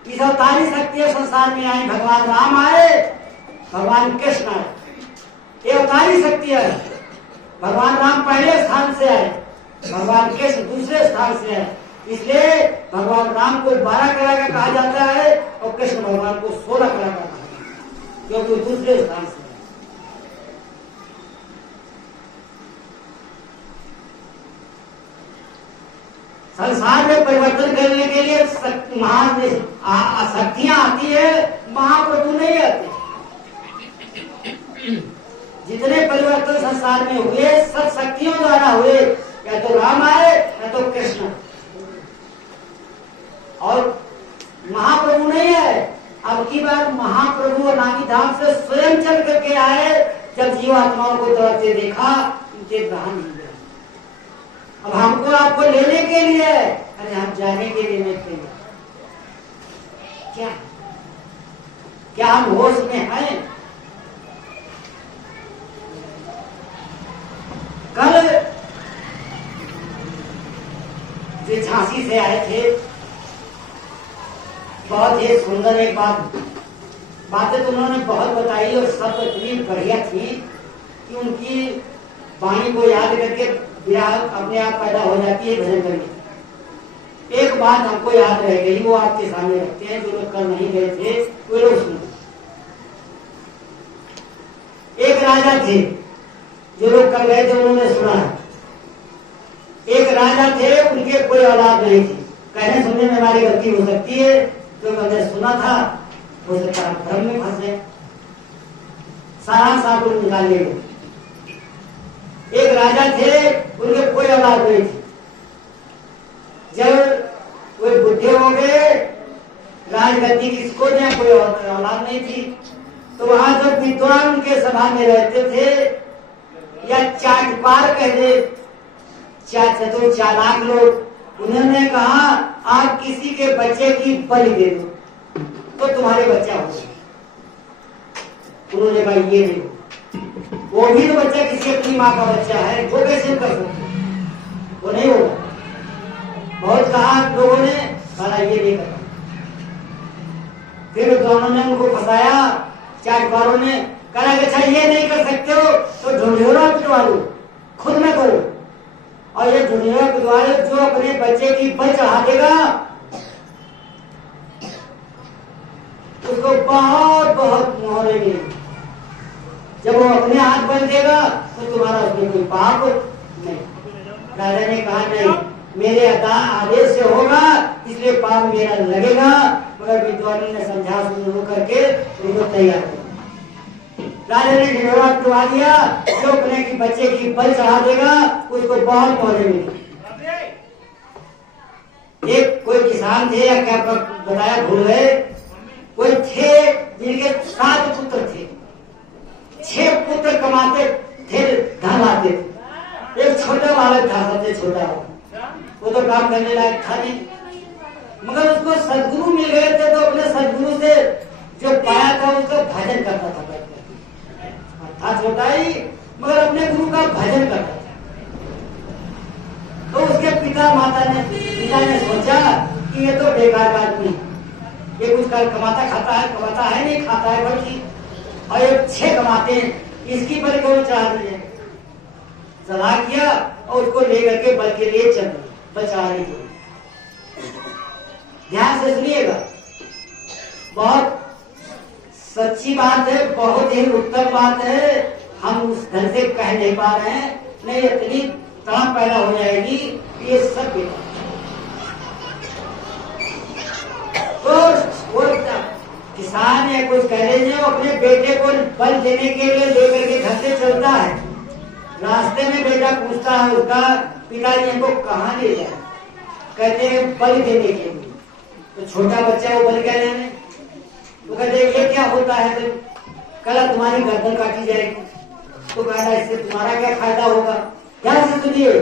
इस अवतारी शक्ति संसार में आई, भगवान राम आए, भगवान कृष्ण आए, ये अवतारी शक्ति है। भगवान राम पहले स्थान से आए, भगवान कृष्ण दूसरे स्थान से आए, इसलिए भगवान राम को 12 कला का कहा जाता है और कृष्ण भगवान को 16 कला का कहा जाता है, क्योंकि दूसरे स्थान से आए। संसार में परिवर्तन करने के लिए महान शक्तियां आती है, महाप्रभु नहीं आते। जितने परिवर्तन संसार में हुए सब शक्तियों द्वारा हुए, या तो राम आए या तो कृष्ण, और महाप्रभु नहीं आए। अब की बार महाप्रभु नानी धाम से स्वयं चल करके आए, जब जीवात्माओं को तरफते देखा, उनके ग्रहण नहीं गया। अब हमको आपको लेने के लिए, अरे हम जाने के लिए नहीं थे। क्या हम होश में हैं? कल जो झांसी से आए थे, बहुत ही सुंदर एक बातें तो उन्होंने बहुत बताई और सब इतनी बढ़िया थी कि उनकी वाणी को याद करके विराग अपने आप पैदा हो जाती है भजन करने। एक बात हमको याद रह गई, वो आपके सामने रखते हैं। जो लोग कल नहीं गए थे वो लोग सुनो। एक राजा थे, जो लोग कल गए थे उन्होंने सुना है। एक राजा थे, उनके कोई औलाद नहीं थी। कहने सुनने में हमारी गलती हो सकती है, जो हमने सुना था हो सकता है भ्रम में फंस गए, सारा साकुल निकाल ले। एक राजा थे, उनके कोई औलाद नहीं थी। जब वो बुढ़े हो गए, राजगद्दी किसको दिया, कोई औलाद नहीं थी, तो वहां जब विद्वान उनके सभा में रहते थे, या चाटपार कहते चतुर चालाक लोग, उन्होंने कहा आप किसी के बच्चे की बलि दे दो। तो तुम्हारे बच्चा होगा। उन्होंने कहा ये नहीं, वो भी तो बच्चा किसी अपनी माँ का बच्चा है, वो कैसे कर सकते, वो नहीं होगा। बहुत कहा लोगों ने, कहा ये नहीं करता। फिर दोनों ने उनको फंसाया, चाटवारों ने कहा कि अच्छा ये नहीं कर सकते हो तो ढूंढियोरा पिटवा लो, खुद में करो। और ये ढूंढियोरा पिटवा लो, जो अपने बच्चे की बल चढ़ा देगा उसको बहुत बहुत मोहरे मिलेंगे। जब वो अपने हाथ बन देगा तो तुम्हारा उसमें कोई पाप नहीं। राजा ने कहा नहीं, मेरे आदेश से होगा इसलिए पाप मेरा लगेगा। मगर विद्वानी ने समझा सुन करके उनको तैयार कर। राजा ने ढिढोरा पिटवा दिया, जो अपने की बच्चे की बल चढ़ा देगा उसको बहुत मोहरे मिलेंगे। एक कोई किसान थे या क्या बताया भूल गए, कोई थे जिनके 7 पुत्र थे, 6 पुत्र कमाते थे, धन आते थे, एक छोटा बालक था, सबसे छोटा, वो तो काम करने लायक था नहीं। मगर उसको सदगुरु मिल गए थे तो अपने सदगुरु से जो पाया था उसका भजन करता था। था छोटा ही मगर अपने गुरु का भजन करता था। तो उसके पिता ने सोचा कि ये तो बेकार का आदमी, ये कुछ कमाता है नहीं, खाता है बल्कि, और ये 6 कमाते हैं, इसकी बल को चढ़ा दिए। सलाह किया और उसको लेकर के बल के लिए चल बचाने के। ध्यान से सुनिएगा, बहुत सच्ची बात है, बहुत ही उत्तम बात है। हम उस ढंग से कह नहीं पा रहे हैं, नहीं इतनी तड़प पैदा हो जाएगी ये सब बेटा। तो वो किसान या कुछ कह लीजिए, वो अपने बेटे को बल देने के लिए लेकर के घर से चलता है। रास्ते में बेटा पूछता है उसका, पिताजी हमको कहाँ ले जाए? कहते हैं बल देने के लिए। तो छोटा बच्चा वो बल कह रहे, वो कहते ये क्या होता है? तो कल तुम्हारी गर्दन काटी जाएगी। तो कहना इससे तुम्हारा क्या फायदा होगा? ध्यान से सुनिए,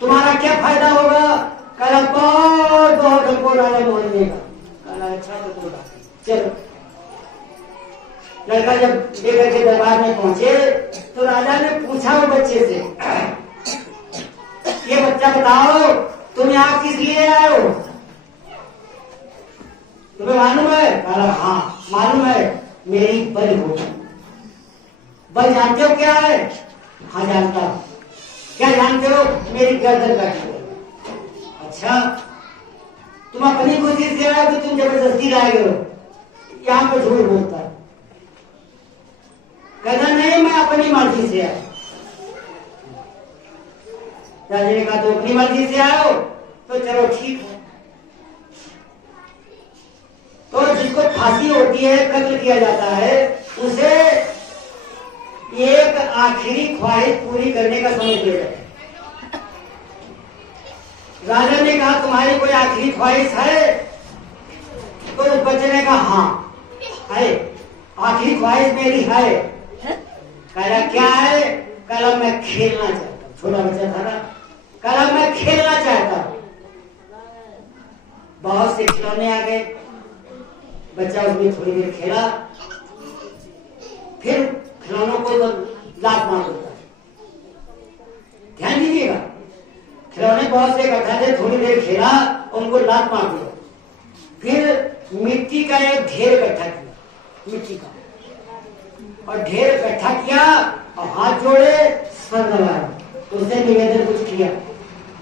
तुम्हारा क्या फायदा होगा? कल बहुत हमको राजा मोहन देगा। कहना अच्छा तो कोई बात नहीं, चलो। लड़का जब लेकर के दरबार में पहुंचे तो राजा ने पूछा वो बच्चे से, ये बच्चा बताओ तुम यहाँ किस लिए आए हो? तुम्हें मालूम है? कहा हाँ मालूम है, मेरी बल हो। बल जानते हो क्या है? हाँ जानता हूं। क्या जानते हो? मेरी गर्दन काटी। अच्छा, तुम अपनी खुशी से आए कि तुम जबरदस्ती लाए हो? यहाँ पे झूठ बोलता है। कहता नहीं मैं अपनी मर्जी से आया। राजा ने कहा तो अपनी मर्जी से आए हो तो चलो ठीक है। तो जिसको फांसी होती है, कत्ल किया जाता है, उसे एक आखिरी ख्वाहिश पूरी करने का समय दिया जाता है। राजा ने कहा तुम्हारी कोई आखिरी ख्वाहिश है? तो उस बच्चे ने कहा हाँ है, आखिरी ख्वाहिश मेरी है। कहा क्या है? कल मैं खेलना चाहता हूँ। छोटा बच्चा था ना, कल मैं खेलना चाहता हूँ। बहुत से खिलौने आ गए, बच्चा उसमें थोड़ी देर खेला, फिर खिलौनों को तो लात मार देता है। ध्यान दीजिएगा, खिलौने बहुत से इकट्ठा थे, थोड़ी देर खेला, उनको लात मार दिया। फिर मिट्टी का एक ढेर इकट्ठा किया, मिट्टी का, और ढेर इकट्ठा किया और हाथ जोड़े, सर दबाया, उससे निवेदन कुछ किया,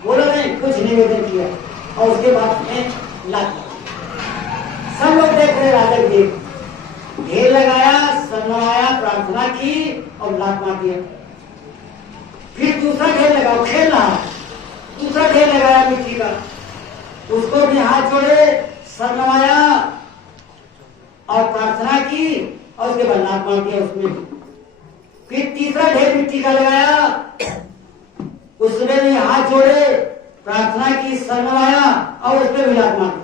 बोला नहीं कुछ निवेदन किया, और उसके बाद में लात मार। सब लोग देख रहे, राजा देख, ढेर लगाया, सर नवाया, प्रार्थना की और लात मार दिया। फिर दूसरा ढेर लगाओ, खेल रहा, दूसरा ढेर लगाया मिट्टी का, उसको भी हाथ जोड़े, सर नवाया और प्रार्थना की और उसके बाद लात मार दिया उसमें। फिर तीसरा ढेर मिट्टी का लगाया, उसने भी हाथ जोड़े, प्रार्थना की, सर नवाया और उसमें भी लात मार दिया।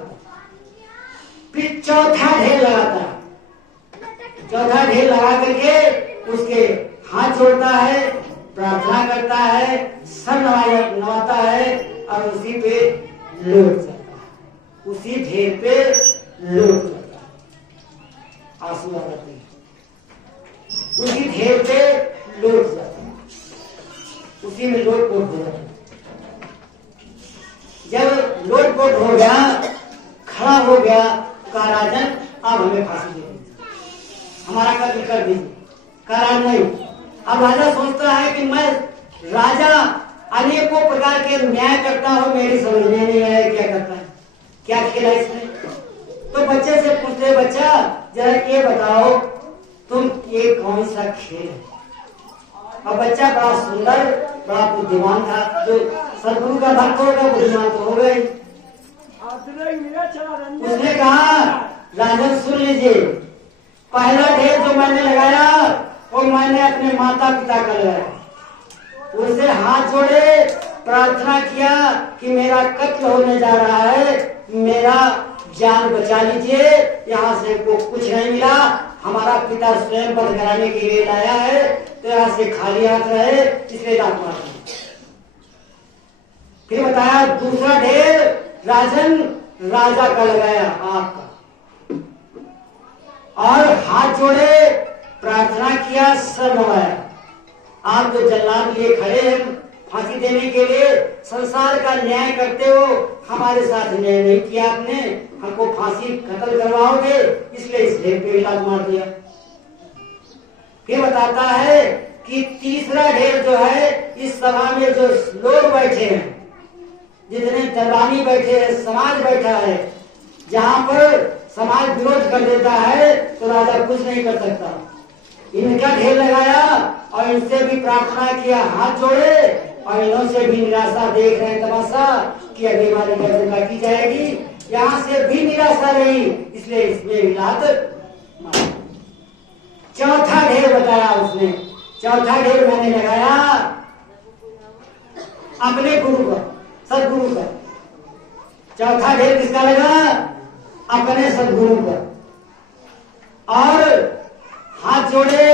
फिर चौथा ढेर लगाता, चौथा ढेर लगा करके उसके हाथ जोड़ता है, प्रार्थना करता है, सर नवाता है और उसी पे लौट जाता है, उसी ढेर पे लौट जाता है। आंसू आ जाते हैं, उसी ढेर पे लौट जाते हैं, उसी में लोट पोट हो जाते हैं। जब लोट पोट हो गया, खड़ा हो गया, कहा राजन अब हमें फांसी दे दीजिए, हमारा कत्ल कर दीजिए। कहा नहीं। अब राजा सोचता है कि मैं राजा अनेकों प्रकार के न्याय करता हूं, मेरी समझ में नहीं आया क्या करता है, क्या खेला इसने। तो बच्चे से पूछते, बच्चा जरा ये बताओ तुम ये कौन सा खेल है। और बच्चा बड़ा सुंदर, बड़ा बुद्धिमान था, जो सदगुरु का भक्त होगा बुद्धिमान तो हो गए। उसने कहा राजन सुन लीजिए, पहला ढेर जो मैंने लगाया वो मैंने अपने माता पिता का लगाया, उनसे हाथ जोड़े प्रार्थना किया कि मेरा कत्ल होने जा रहा है, मेरा जान बचा लीजिए, यहाँ से को कुछ नहीं मिला, हमारा पिता स्वयं वध कराने के लिए लाया है, तो यहाँ से खाली हाथ रहे, इसलिए दांत मार दिया। फिर बताया दूसरा ढेर राजन राजा का लगाया आपका, और हाथ जोड़े प्रार्थना किया, सर नवाया, आप जो जल्लाद लिए खड़े हैं फांसी देने के लिए, संसार का न्याय करते हो, हमारे साथ न्याय नहीं किया आपने, हमको फांसी कत्ल करवाओगे, इसलिए इस ढेर पे इलाज मार दिया। फिर बताता है कि तीसरा ढेर जो है, इस सभा में जो लोग बैठे हैं, जितने दरबानी बैठे हैं, समाज बैठा है, जहाँ पर समाज विरोध कर देता है तो राजा कुछ नहीं कर सकता। इनका ढेर लगाया और इनसे भी प्रार्थना किया, हाथ जोड़े, और इन्हों से भी निराशा देख रहे हैं तमाशा कि अभी हमारी गर्दन काटी जाएगी, यहाँ से भी निराशा रही, इसलिए इसमें इलाज। चौथा ढेर बताया उसने, चौथा ढेर मैंने लगाया अपने गुरु का, सदगुरु का। चौथा ढेर किसका लगा? अपने सदगुरु का। और हाथ जोड़े,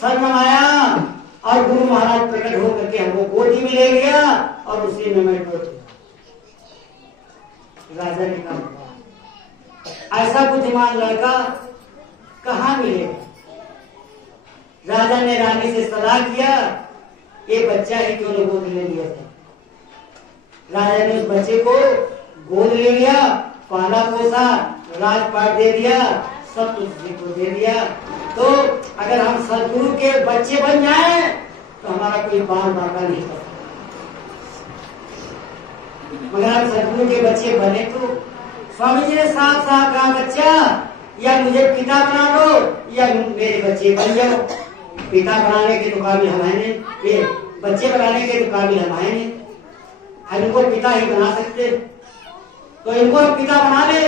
सर नवाया, और गुरु महाराज प्रकट होकर के हमको गोदी में ले लिया, और उसी में मैं टूट गया। राजा ने कहा ऐसा बुद्धिमान लड़का कहाँ मिलेगा। राजा ने रानी से सलाह किया, ये बच्चा ही क्यों न गोद ले लिया था। राजा ने उस बच्चे को गोद ले लिया, पाला पोसा, राजपाट दे दिया, सब कुछ उसी को दे दिया। तो अगर हम सदगुरु के बच्चे बन जाएं तो हमारा कोई बाल बाका नहीं करता, मगर हम सदगुरु के बच्चे बने तो स्वामी जी ने साफ साफ कहा, बच्चा या मुझे पिता बना लो या मेरे बच्चे बन जाओ। पिता बनाने के तो काबिल हम हैं नहीं, ये बच्चे बनाने के तो काबिल हम हैं नहीं, हम इनको पिता ही बना सकते, तो इनको हम पिता बना ले,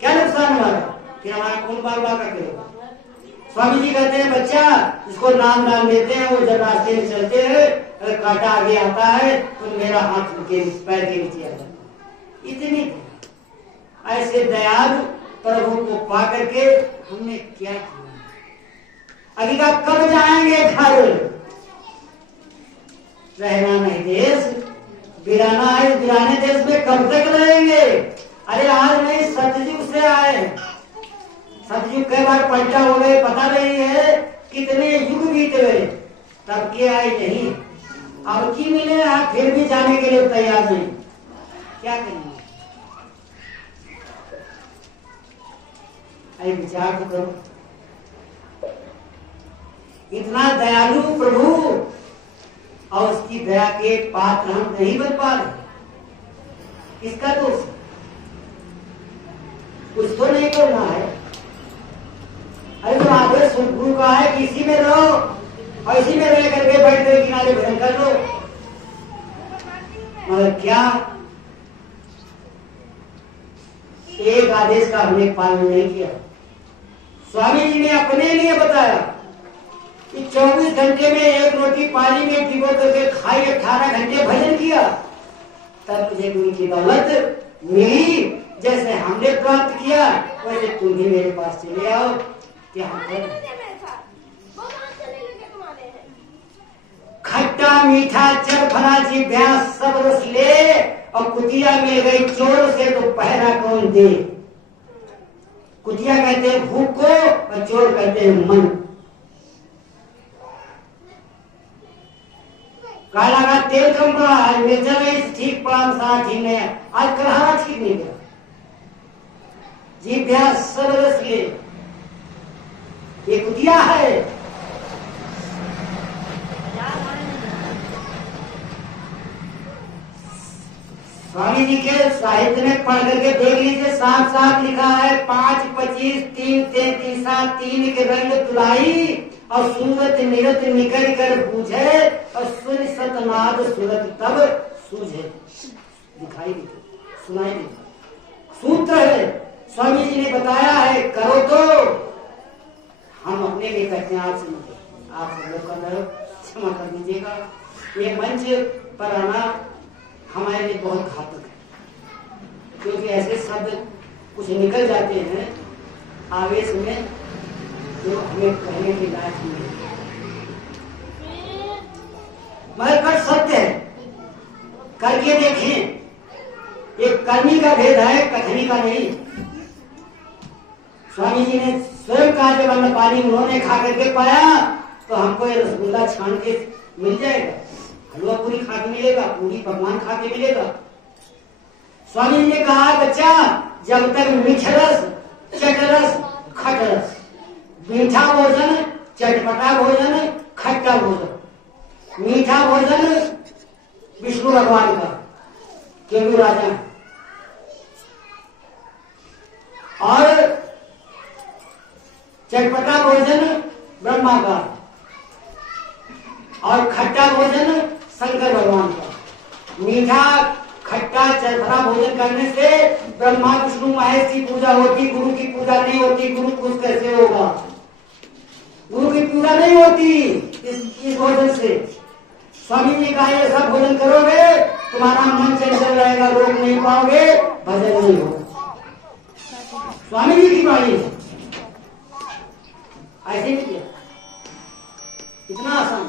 क्या नुकसान हमारा, फिर हमारा कौन बाल बाका करेगा। स्वामी जी कहते हैं बच्चा इसको नाम नाम देते हैं, वो जब रास्ते में चलते हैं, अगर कांटा आगे आता है तो मेरा हाथ के पैर के नीचे आ जाता है। इतनी ऐसे दयालु प्रभु को पा करके हमने क्या किया। अभी का कब जाएंगे घर, रहना नहीं देश, बिराना है, बिराने देश में कब तक रहेंगे। अरे आज नहीं सतयुग से आए, सतयुग कई बार पलटा हो गए, पता नहीं है कितने युग बीत गए, तब के आए नहीं, अब की मिले आप फिर भी जाने के लिए तैयार नहीं, क्या करेंगे। अरे विचार तो करो, इतना दयालु प्रभु और उसकी दया के पात्र हम नहीं बन पा रहे, इसका दोष कुछ तो नहीं करना है। अरे तो आदेश सदगुरु का है कि इसी में रहो और इसी में रह करके बैठ कर किनारे भजन कर लो, मगर क्या एक आदेश का हमने पालन नहीं किया। स्वामी जी ने अपने लिए बताया कि 24 घंटे में एक रोटी पानी में भिगो करके खाई, 18 घंटे भजन किया, तब तुझे गुरु की दौलत मिली। जैसे हमने प्राप्त किया वैसे तुम भी मेरे पास चले आओ। क्या खट्टा मीठा चल फराजी भैंस सब रस ले, और कुतिया मिल गई चोर से तो पहरा कौन दे। कुतिया कहते हैं भूख को और चोर कहते हैं मन। काला का तेल कम पड़ा, आज मिर्चा ठीक पड़ा, मसाला ठीक नहीं है, आज करहारा ठीक नहीं गया, जीभ गया सब रस लिए, ये कुतिया है। स्वामी जी के साहित्य में पढ़ करके देख लीजिए, साफ साफ लिखा है 5, 25, 3, 33, 3 के रंग तुलाई और सूरत निरत निकल कर बूझे और सुन सतनाद सूरत तब सूझे। दिखाई देते, सुनाई देता सूत्र है, स्वामी जी ने बताया है, करो तो हम अपने लिए कहते हैं, आपसे नहीं, आप सब लोग कर रहे हो, क्षमा कर दीजिएगा। ये मंच पर आना हमारे लिए बहुत घातक है, क्योंकि ऐसे शब्द कुछ निकल जाते हैं आवेश में जो हमें कहने के लायक नहीं है। मगर कर सत्य है, करके देखें। एक करनी का भेद है, कथनी का नहीं। स्वामी जी ने स्वयं कहा, जब अन्न पानी उन्होंने खा करके पाया तो हमको ये रसगुल्ला छान के मिल जाएगा, हलवा पूरी खा के मिलेगा, पूरी पकवान खा के मिलेगा। स्वामी जी ने कहा, बच्चा जब तक मीठरस, चटरस, खटरस, मीठा भोजन, चटपटा भोजन, खट्टा भोजन। मीठा भोजन विष्णु भगवान का, क्योंकि राजा, और चटपटा भोजन ब्रह्मा का, और खट्टा भोजन शंकर भगवान का। मीठा खट्टा चरफरा भोजन करने से ब्रह्मा विष्णु महेश की पूजा होती, गुरु की पूजा नहीं होती। गुरु खुश कैसे होगा? गुरु की पूजा नहीं होती इस भोजन से। स्वामी जी कहा, ये सब भोजन करोगे तुम्हारा मन चंचल रहेगा, रोक नहीं पाओगे, भजन नहीं होगा। स्वामी जी की वाणी है, ऐसे नहीं किया, इतना आसान,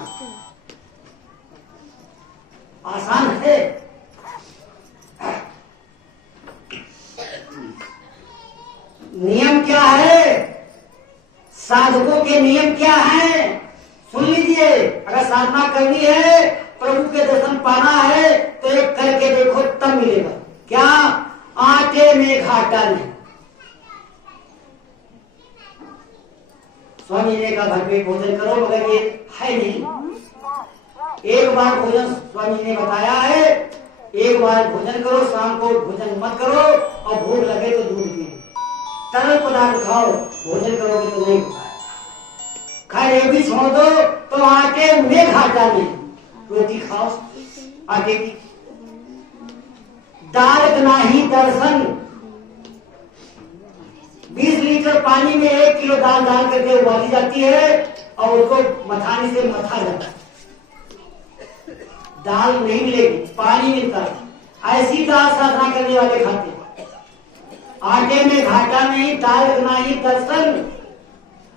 आसान है। नियम क्या है? साधकों के नियम क्या है? सुन लीजिए। अगर साधना करनी है, प्रभु के दर्शन पाना है, तो एक करके देखो, तब मिलेगा। क्या? आटे में घाटा नहीं। स्वामी जी का भरपेट भोजन करो, मगर ये है नहीं। एक बार भोजन स्वामी जी ने बताया है, एक बार भोजन करो, शाम को भोजन मत करो, और भूख लगे तो दूध पियो, तरल पदार्थ खाओ, भोजन करोगे तो नहीं होता है। खैर ये भी छोड़ दो, तो आटे में घाटा नहीं। रोटी खाओ आटे की, दाल नाही दर्शन। 20 लीटर पानी में 1 किलो दाल डाल करके उबाली जाती है, और उसको मथानी से मथा जाता है। दाल नहीं मिलेगी, पानी मिलता है। ऐसी दाल साधना करने वाले खाते हैं। आटे में घाटा नहीं, दाल नहीं दर्शन,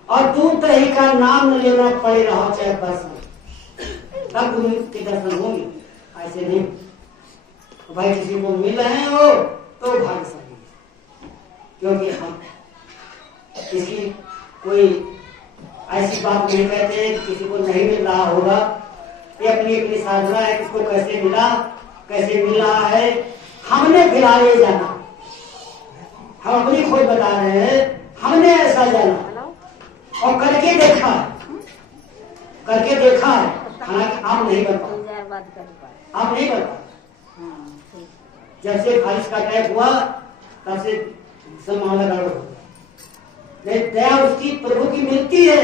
और दूध दही का नाम न लेना पड़े, रहो चाहे बर्सन, तब गुरु के दर्शन होंगे। ऐसे नहीं। तो भाई किसी को मिल रहे हो तो भाग्यशाली, क्योंकि हम किसी कोई ऐसी बात नहीं कहते किसी को नहीं मिल रहा होगा। ये अपनी अपनी साधना है, किसको कैसे मिला, कैसे मिल रहा है, हमने फिलहाल ये जाना। हम अपनी खोज बता रहे हैं, हमने ऐसा जाना और करके देखा, करके देखा। हालांकि आप नहीं कर पाए, आप नहीं कर पाए। जब से बारिश का अटैक हुआ तब से सब मामला गड़बड़ हो गया। दया उसकी प्रभु की मिलती है,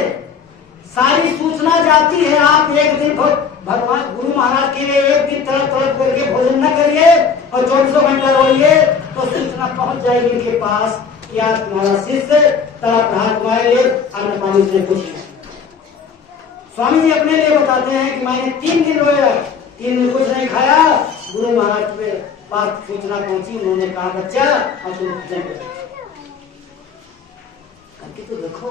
सारी सूचना जाती है। आप एक दिन भगवान गुरु महाराज के लिए एक दिन तड़प तड़प करके भोजन न करिए और 24 घंटा रोइए, तो सूचना पहुंच जाएगी इनके पास कि आज तुम्हारा शिष्य तड़प रहा, तुम्हारे लिए अन्न पानी से कुछ नहीं। स्वामी जी अपने लिए बताते हैं कि मैंने 3 दिन रोया, 3 दिन कुछ नहीं खाया। गुरु महाराज के पास सूचना पहुंची, उन्होंने कहा, बच्चा अब तुम भोजन करके तो देखो।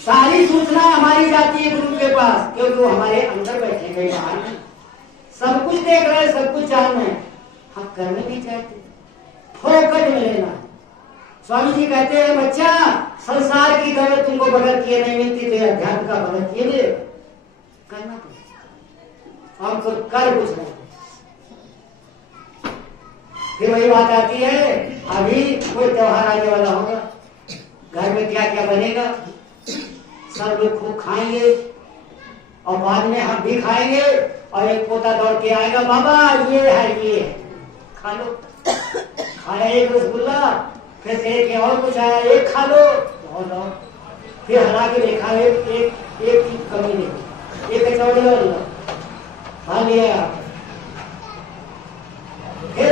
सारी सूचना हमारी जाती है गुरु के पास, क्योंकि वो हमारे अंदर बैठे गए, बाहर नहीं। सब कुछ देख रहे हैं, सब कुछ जान रहे हैं, हम करने नहीं चाहते। फोकट में लेना। स्वामी जी कहते हैं बच्चा, संसार की दौलत तुमको बगैर किए नहीं मिलती, तो अध्यात्म का बगैर किए दे करना पड़ेगा। हम तो कर कुछ नहीं। फिर वही बात आती है, अभी कोई त्योहार आने वाला होगा, घर में क्या क्या बनेगा, सब लोग खूब खाएंगे और बाद में हम भी खाएंगे और एक पोता दौड़ के आएगा, बाबा ये है खा लो। खाया एक रसगुल्ला, फिर से और कुछ आया, एक खा लो और फिर हरा के देखा एक की कमी नहीं, एक कचौड़ी और खा लिया। फिर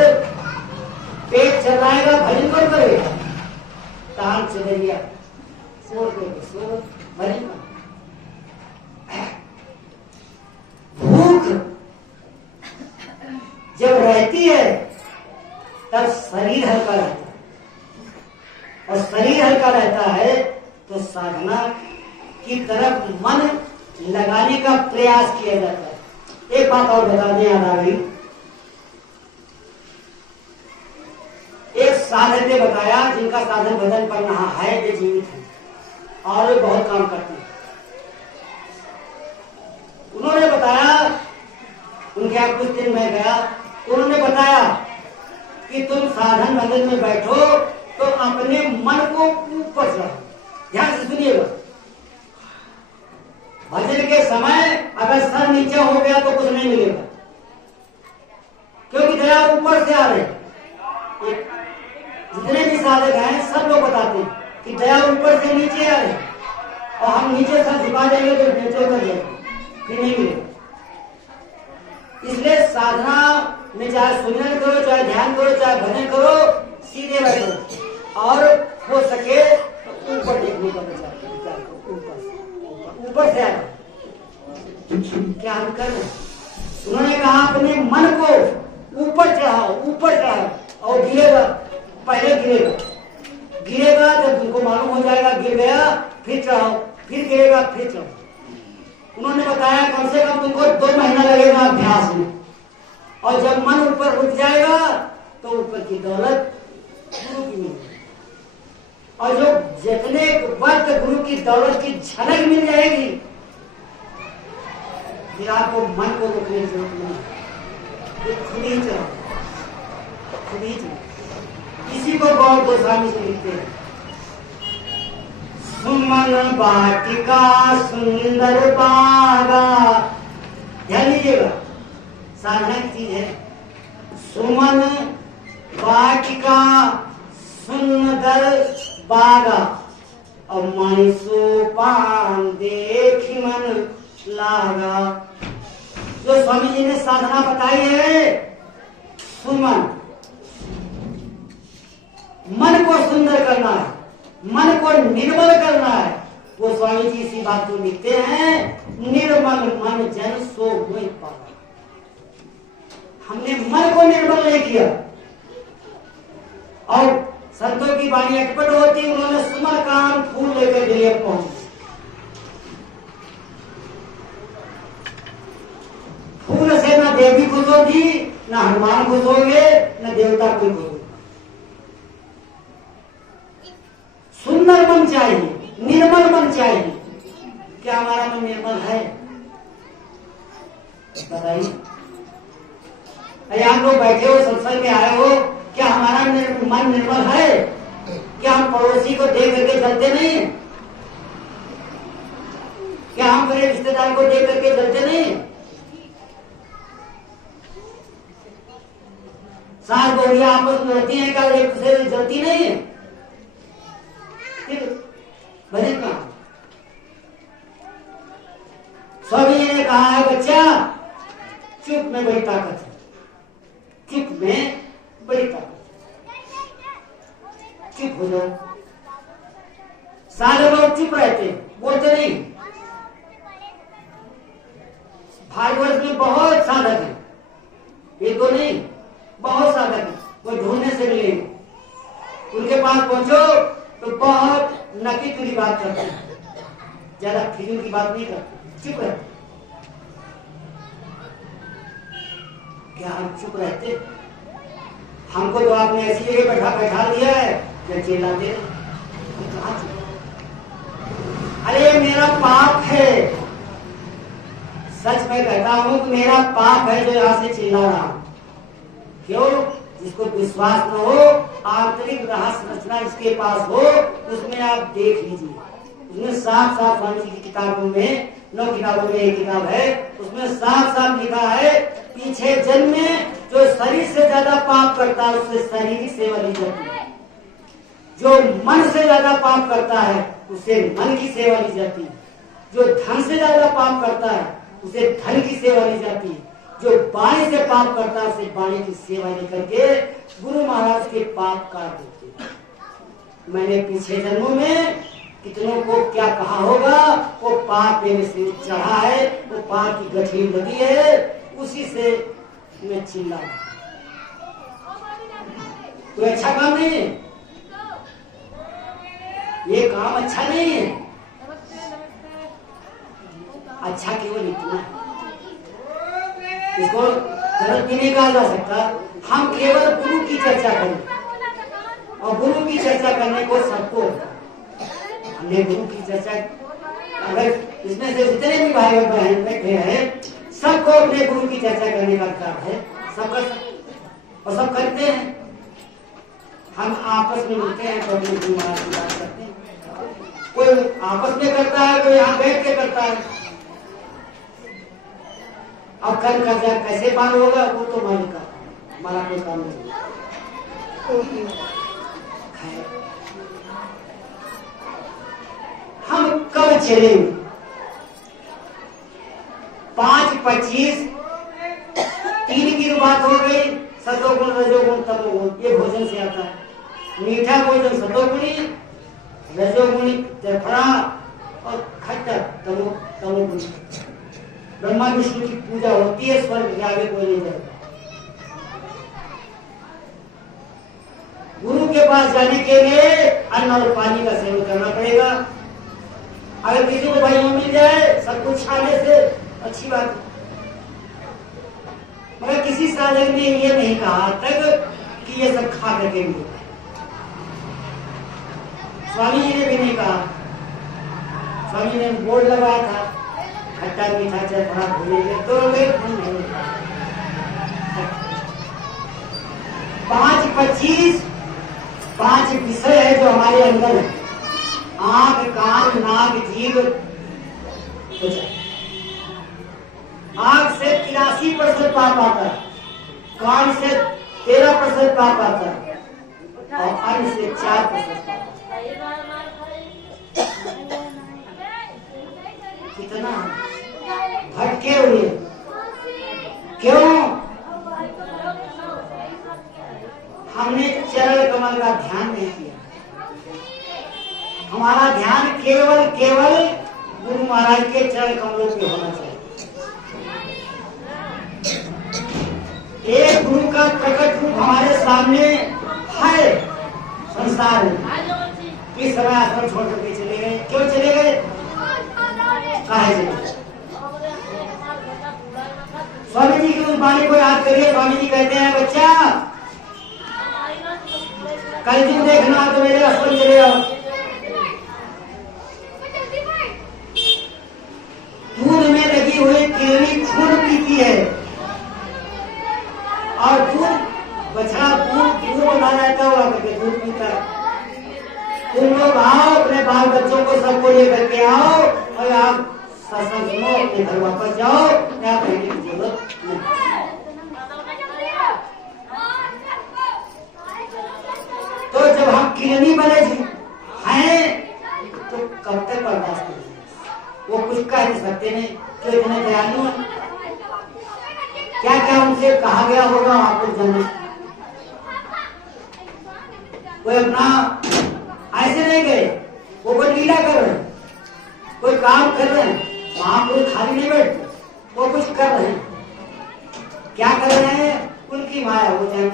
पेट चलाएगा, भजन कौन करेगा, तान चले गया, सो भजन। भूख जब रहती है तब शरीर हल्का रहता है, और शरीर हल्का रहता है तो साधना की तरफ मन लगाने का प्रयास किया जाता है। एक बात और बता दें, याद आ गई। एक साधक ने बताया, जिनका साधन भजन पर रहा है, वे जीवित है और वे बहुत काम करते हैं। उन्होंने बताया, उनके यहाँ कुछ दिन मैं गया, उन्होंने बताया कि तुम साधन भजन में बैठो तो अपने मन को ऊपर चढ़ाओ। ध्यान से सुनिएगा, भजन के समय अगर सर नीचे हो गया तो कुछ नहीं मिलेगा, क्योंकि दया ऊपर से आ रही। जितने भी साधक हैं सब लोग बताते हैं कि दया ऊपर से नीचे आ रही, और हम नीचे सर झुका देंगे तो नीचे उतर जाएंगे, फिर नहीं मिलेगा। इसलिए साधना में चाहे सुमिरन करो, चाहे ध्यान करो, चाहे भजन करो, सीधे बैठो और हो सके तो ऊपर देखने का विचार करो, ऊपर से आए। क्या हम कर रहे? उन्होंने कहा अपने मन को ऊपर चढ़ाओ, ऊपर चढ़ाओ, और गिरेगा, पहले गिरेगा जब तुमको मालूम हो जाएगा गिर गया, फिर चढ़ाओ, फिर गिरेगा, फिर चढ़ाओ। उन्होंने बताया कम से कम तुमको 2 महीना लगेगा अभ्यास में, और जब मन ऊपर रुक जाएगा तो ऊपर की दौलत गुरु की मिलेगी, और जो जितने वक्त गुरु की दौलत की झलक मिल जाएगी, फिर आपको मन को रोकने की जरूरत नहीं, खुद ही चलो, खुद ही चलो। इसी को गौर गोस्वामी से लिखते हैं, सुमन वाटिका सुंदर बागा। ध्यान दीजिएगा, साधना की चीज है। सुमन वाटिका सुंदर बागा, और मन सोपान देखी मन लागा। जो स्वामी जी ने साधना बताई है, सुमन, मन को सुंदर करना है, मन को निर्मल करना है। वो स्वामी जी इसी बात को लिखते हैं, निर्मल मन जन सो मोहि पावा। हमने मन को निर्मल नहीं किया, और संतों की वाणी अटपट होती, उन्होंने सुमन कान फूल लेकर दिए पहुंचे। फूल से न देवी खुश होगी, न हनुमान खुश होंगे, न देवता कोई खुश होगा। सुंदर मन चाहिए, निर्मल मन चाहिए। क्या हमारा मन निर्मल है? बताइए। आप लोग बैठे हो, सत्संग में आए हो, क्या हमारा मन निर्मल है? क्या हम पड़ोसी को देख करके जलते नहीं? क्या हम अपने रिश्तेदार को देख करके जलते नहीं? सास बहुरिया आपस में रहती है, क्या एक दूसरे से जलती नहीं है? भजन का स्वामी जी ने कहा है, बच्चा चुप में बड़ी ताकत है, चुप में बड़ी ताकत है। चुप हो जाओ। सारे लोग चुप रहते, बोलते नहीं। भारतवर्ष में बहुत साधक है, एक दो नहीं, बहुत साधक है। वो ढूंढने से मिलेंगे, उनके पास पहुंचो तो बहुत नकी तुरी बात करते हैं, ज्यादा फिजूल की बात नहीं करते, चुप रहते। क्या हम चुप रहते? हमको तो आपने ऐसी जगह बैठा दिया है जब चिल्लाते अरे मेरा पाप है, सच में कहता हूं कि मेरा पाप है जो यहाँ से चिल्ला रहा हूं। क्यों? जिसको विश्वास न हो, आंतरिक रहस्य रचना इसके पास हो, उसमें आप देख लीजिए। उसमें साफ साफ स्वामी जी की किताबों में, 9 किताबों में एक किताब है, उसमें साफ साफ लिखा है पीछे जन्म में जो शरीर से ज्यादा पाप करता है उससे शारीरिक सेवा ली जाती है, जो मन से ज्यादा पाप करता है उसे मन की सेवा ली जाती है, जो धन से ज्यादा पाप करता है उसे धन की सेवा ली जाती है, जो वाणी से पाप करता है उसे वाणी की सेवा लेकर के गुरु महाराज के पाप काट देते हैं। मैंने पीछे जन्मों में कितनों को क्या कहा होगा, वो पाप मेरे से चढ़ा है, वो पाप की गठरी लगी है, उसी से मैं चिल्ला रहा। कोई अच्छा काम नहीं है, ये काम अच्छा नहीं है। अच्छा केवल इतना है, इसको गलत भी नहीं कहा जा सकता। हम केवल गुरु की चर्चा करें और गुरु की चर्चा करने को सबको, हमने गुरु की चर्चा, अगर इसमें से जितने भी भाई और बहन बैठे हैं सबको अपने गुरु की चर्चा करने का अधिकार है, सब कर सकते और सब करते हैं। हम आपस में मिलते हैं तो अपने गुरु महाराज की बात करते हैं, कोई आपस में करता है, कोई यहाँ बैठ के करता है। अब कल कर्जा कैसे पार होगा वो तो मालिक का, हमारा कोई काम नहीं। हम कब चलेंगे? 5:25 3 की बात हो गई। सतोगुण रजोगुण तमोगुण ये भोजन से आता है। मीठा भोजन सतोगुणी, रजोगुणी त्रिफला और खट्टा तमोगुणी। ब्रह्मा विष्णु की पूजा होती है, स्वर्ग के आगे कोई नहीं जाएगा। गुरु के पास जाने के लिए अन्न और पानी का सेवन करना पड़ेगा। अगर किसी को भाइयों मिल जाए सब कुछ खाने से अच्छी बात है, मगर किसी साधक ने ये नहीं कहा तक कि ये सब खा करके मिले। स्वामी जी ने भी नहीं कहा। स्वामी ने बोर्ड लगाया था खट्टा मीठा चाहे थोड़ा भूलेंगे तो 5:25 5 विषय है जो हमारे अंदर है। आंख, कान, नाक, जीभ। आंख से 83% पाप आता है, कान से 13% पाप आता है और अन्न से 4% पाप आता है। कितना भटके हुए, क्यों? हमने चरण कमल का ध्यान नहीं किया। हमारा ध्यान केवल गुरु महाराज के चरण कमलों पे होना चाहिए। एक गुरु का प्रकट रूप हमारे सामने है संसार में। इस समय आश्रम छोड़ करके चले गए। क्यों चले गए? काहे चले? स्वामी जी की उस वाणी को याद करिए। स्वामी जी कहते हैं, बच्चा कल दिन देखना तो मेरे आश्रम चले आओ। दूध में लगी हुई केवी खून पीती है और दूध बछड़ा दूध बना जाता हुआ करके दूध पीता है। तुम लोग आओ, अपने बाल बच्चों को सबको लेकर के आओ और आप सत्संग सुनो, अपने घर वापस जाओ। क्या कहने की जरूरत नहीं। तो जब हम किलनी बने हैं तो कब तक बर्दाश्त करेंगे? वो कुछ कह नहीं सकते नहीं, तो इतने दयालु हैं। क्या क्या उनसे कहा गया होगा आपको जाने। कोई अपना ऐसे नहीं गए, वो कोई लीला कर रहे हैं, कोई काम कर रहे हैं, वहां कोई खाली नहीं बैठते, वो कुछ कर रहे हैं। क्या कर रहे हैं उनकी माया हो जाए।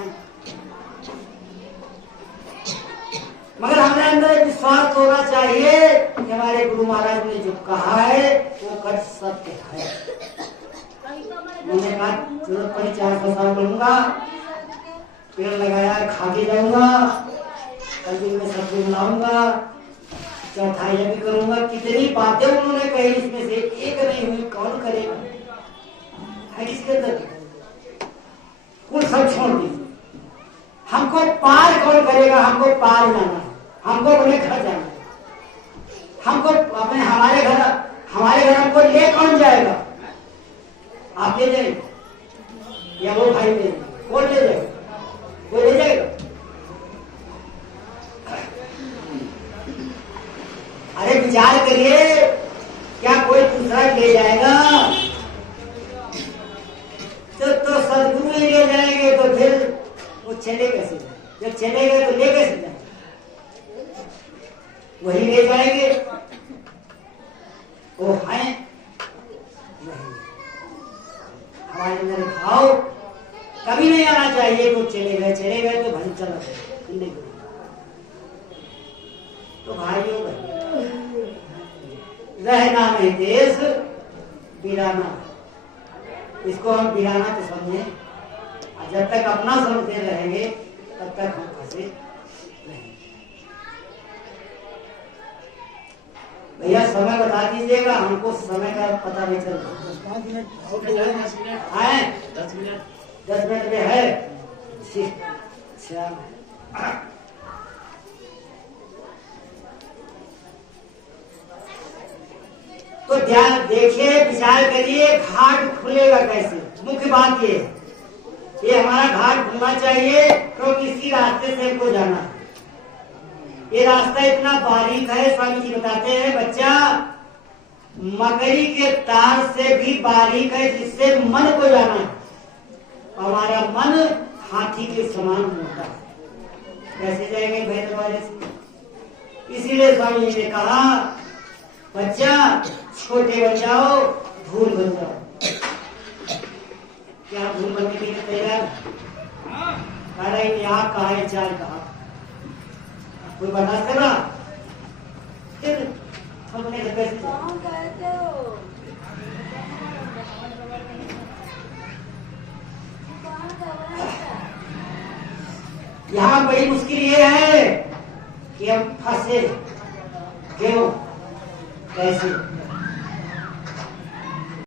मगर हमारे अंदर विश्वास होना चाहिए कि हमारे गुरु महाराज ने जो कहा है वो कर सत्य है। मैंने कहा जरूरत पड़ी 400 साल करूंगा, पेड़ लगाया, खा के जाऊंगा, कल दिन में सबको बुलाऊंगा, चौथाई भी करूंगा। कितनी बातें उन्होंने कही, इसमें से एक नहीं हुई। कौन करेगा? है किसके अंदर? कुल सब छोड़ दीजिए। हमको पार कौन करेगा? हमको पार जाना, हमको अपने घर जाना, हमको अपने हमारे घर हमको ले कौन जाएगा? आप ले जाएंगे या वो भाई ले? कौन ले जाएगा? कोई ले जाएगा? अरे विचार करिए, क्या कोई दूसरा ले जाएगा? तो सदगुरु ही ले जाएंगे, तो फिर वो चले कैसे जाए? जब चले गए तो ले कैसे जाए? वही ले जाएंगे। वो है हमारे अंदर भाव कभी नहीं आना चाहिए। तो चले गए तो भजन चला गए। तो भाइयों रहना नहीं देश बिराना, इसको हम बिराना तो समझे। जब तक अपना समझते रहेंगे तब तक हम फंसे नहीं। भैया समय बता दीजिएगा, हमको समय का पता नहीं चल रहा। 10 मिनट में है। तो ध्यान देखिए, विचार करिए, घाट खुलेगा कैसे? मुख्य बात ये हमारा घाट खुलना चाहिए, क्योंकि इसी रास्ते से हमको जाना है। ये रास्ता इतना बारीक है, स्वामी जी बताते हैं, बच्चा मकड़ी के तार से भी बारीक है, जिससे मन को जाना है। हमारा मन हाथी के समान होता है, कैसे जाएंगे भेद वाले से? इसीलिए स्वामी जी ने कहा, बच्चा छोटे बन जाओ, धूल बन जाओ। क्या धूल बनने के लिए तैयार? अरे यहाँ कहा है, चार कहा, कोई बता सकता? फिर हमने कैसे यहाँ बड़ी मुश्किल ये है कि हम फंसे। क्यों? कैसे?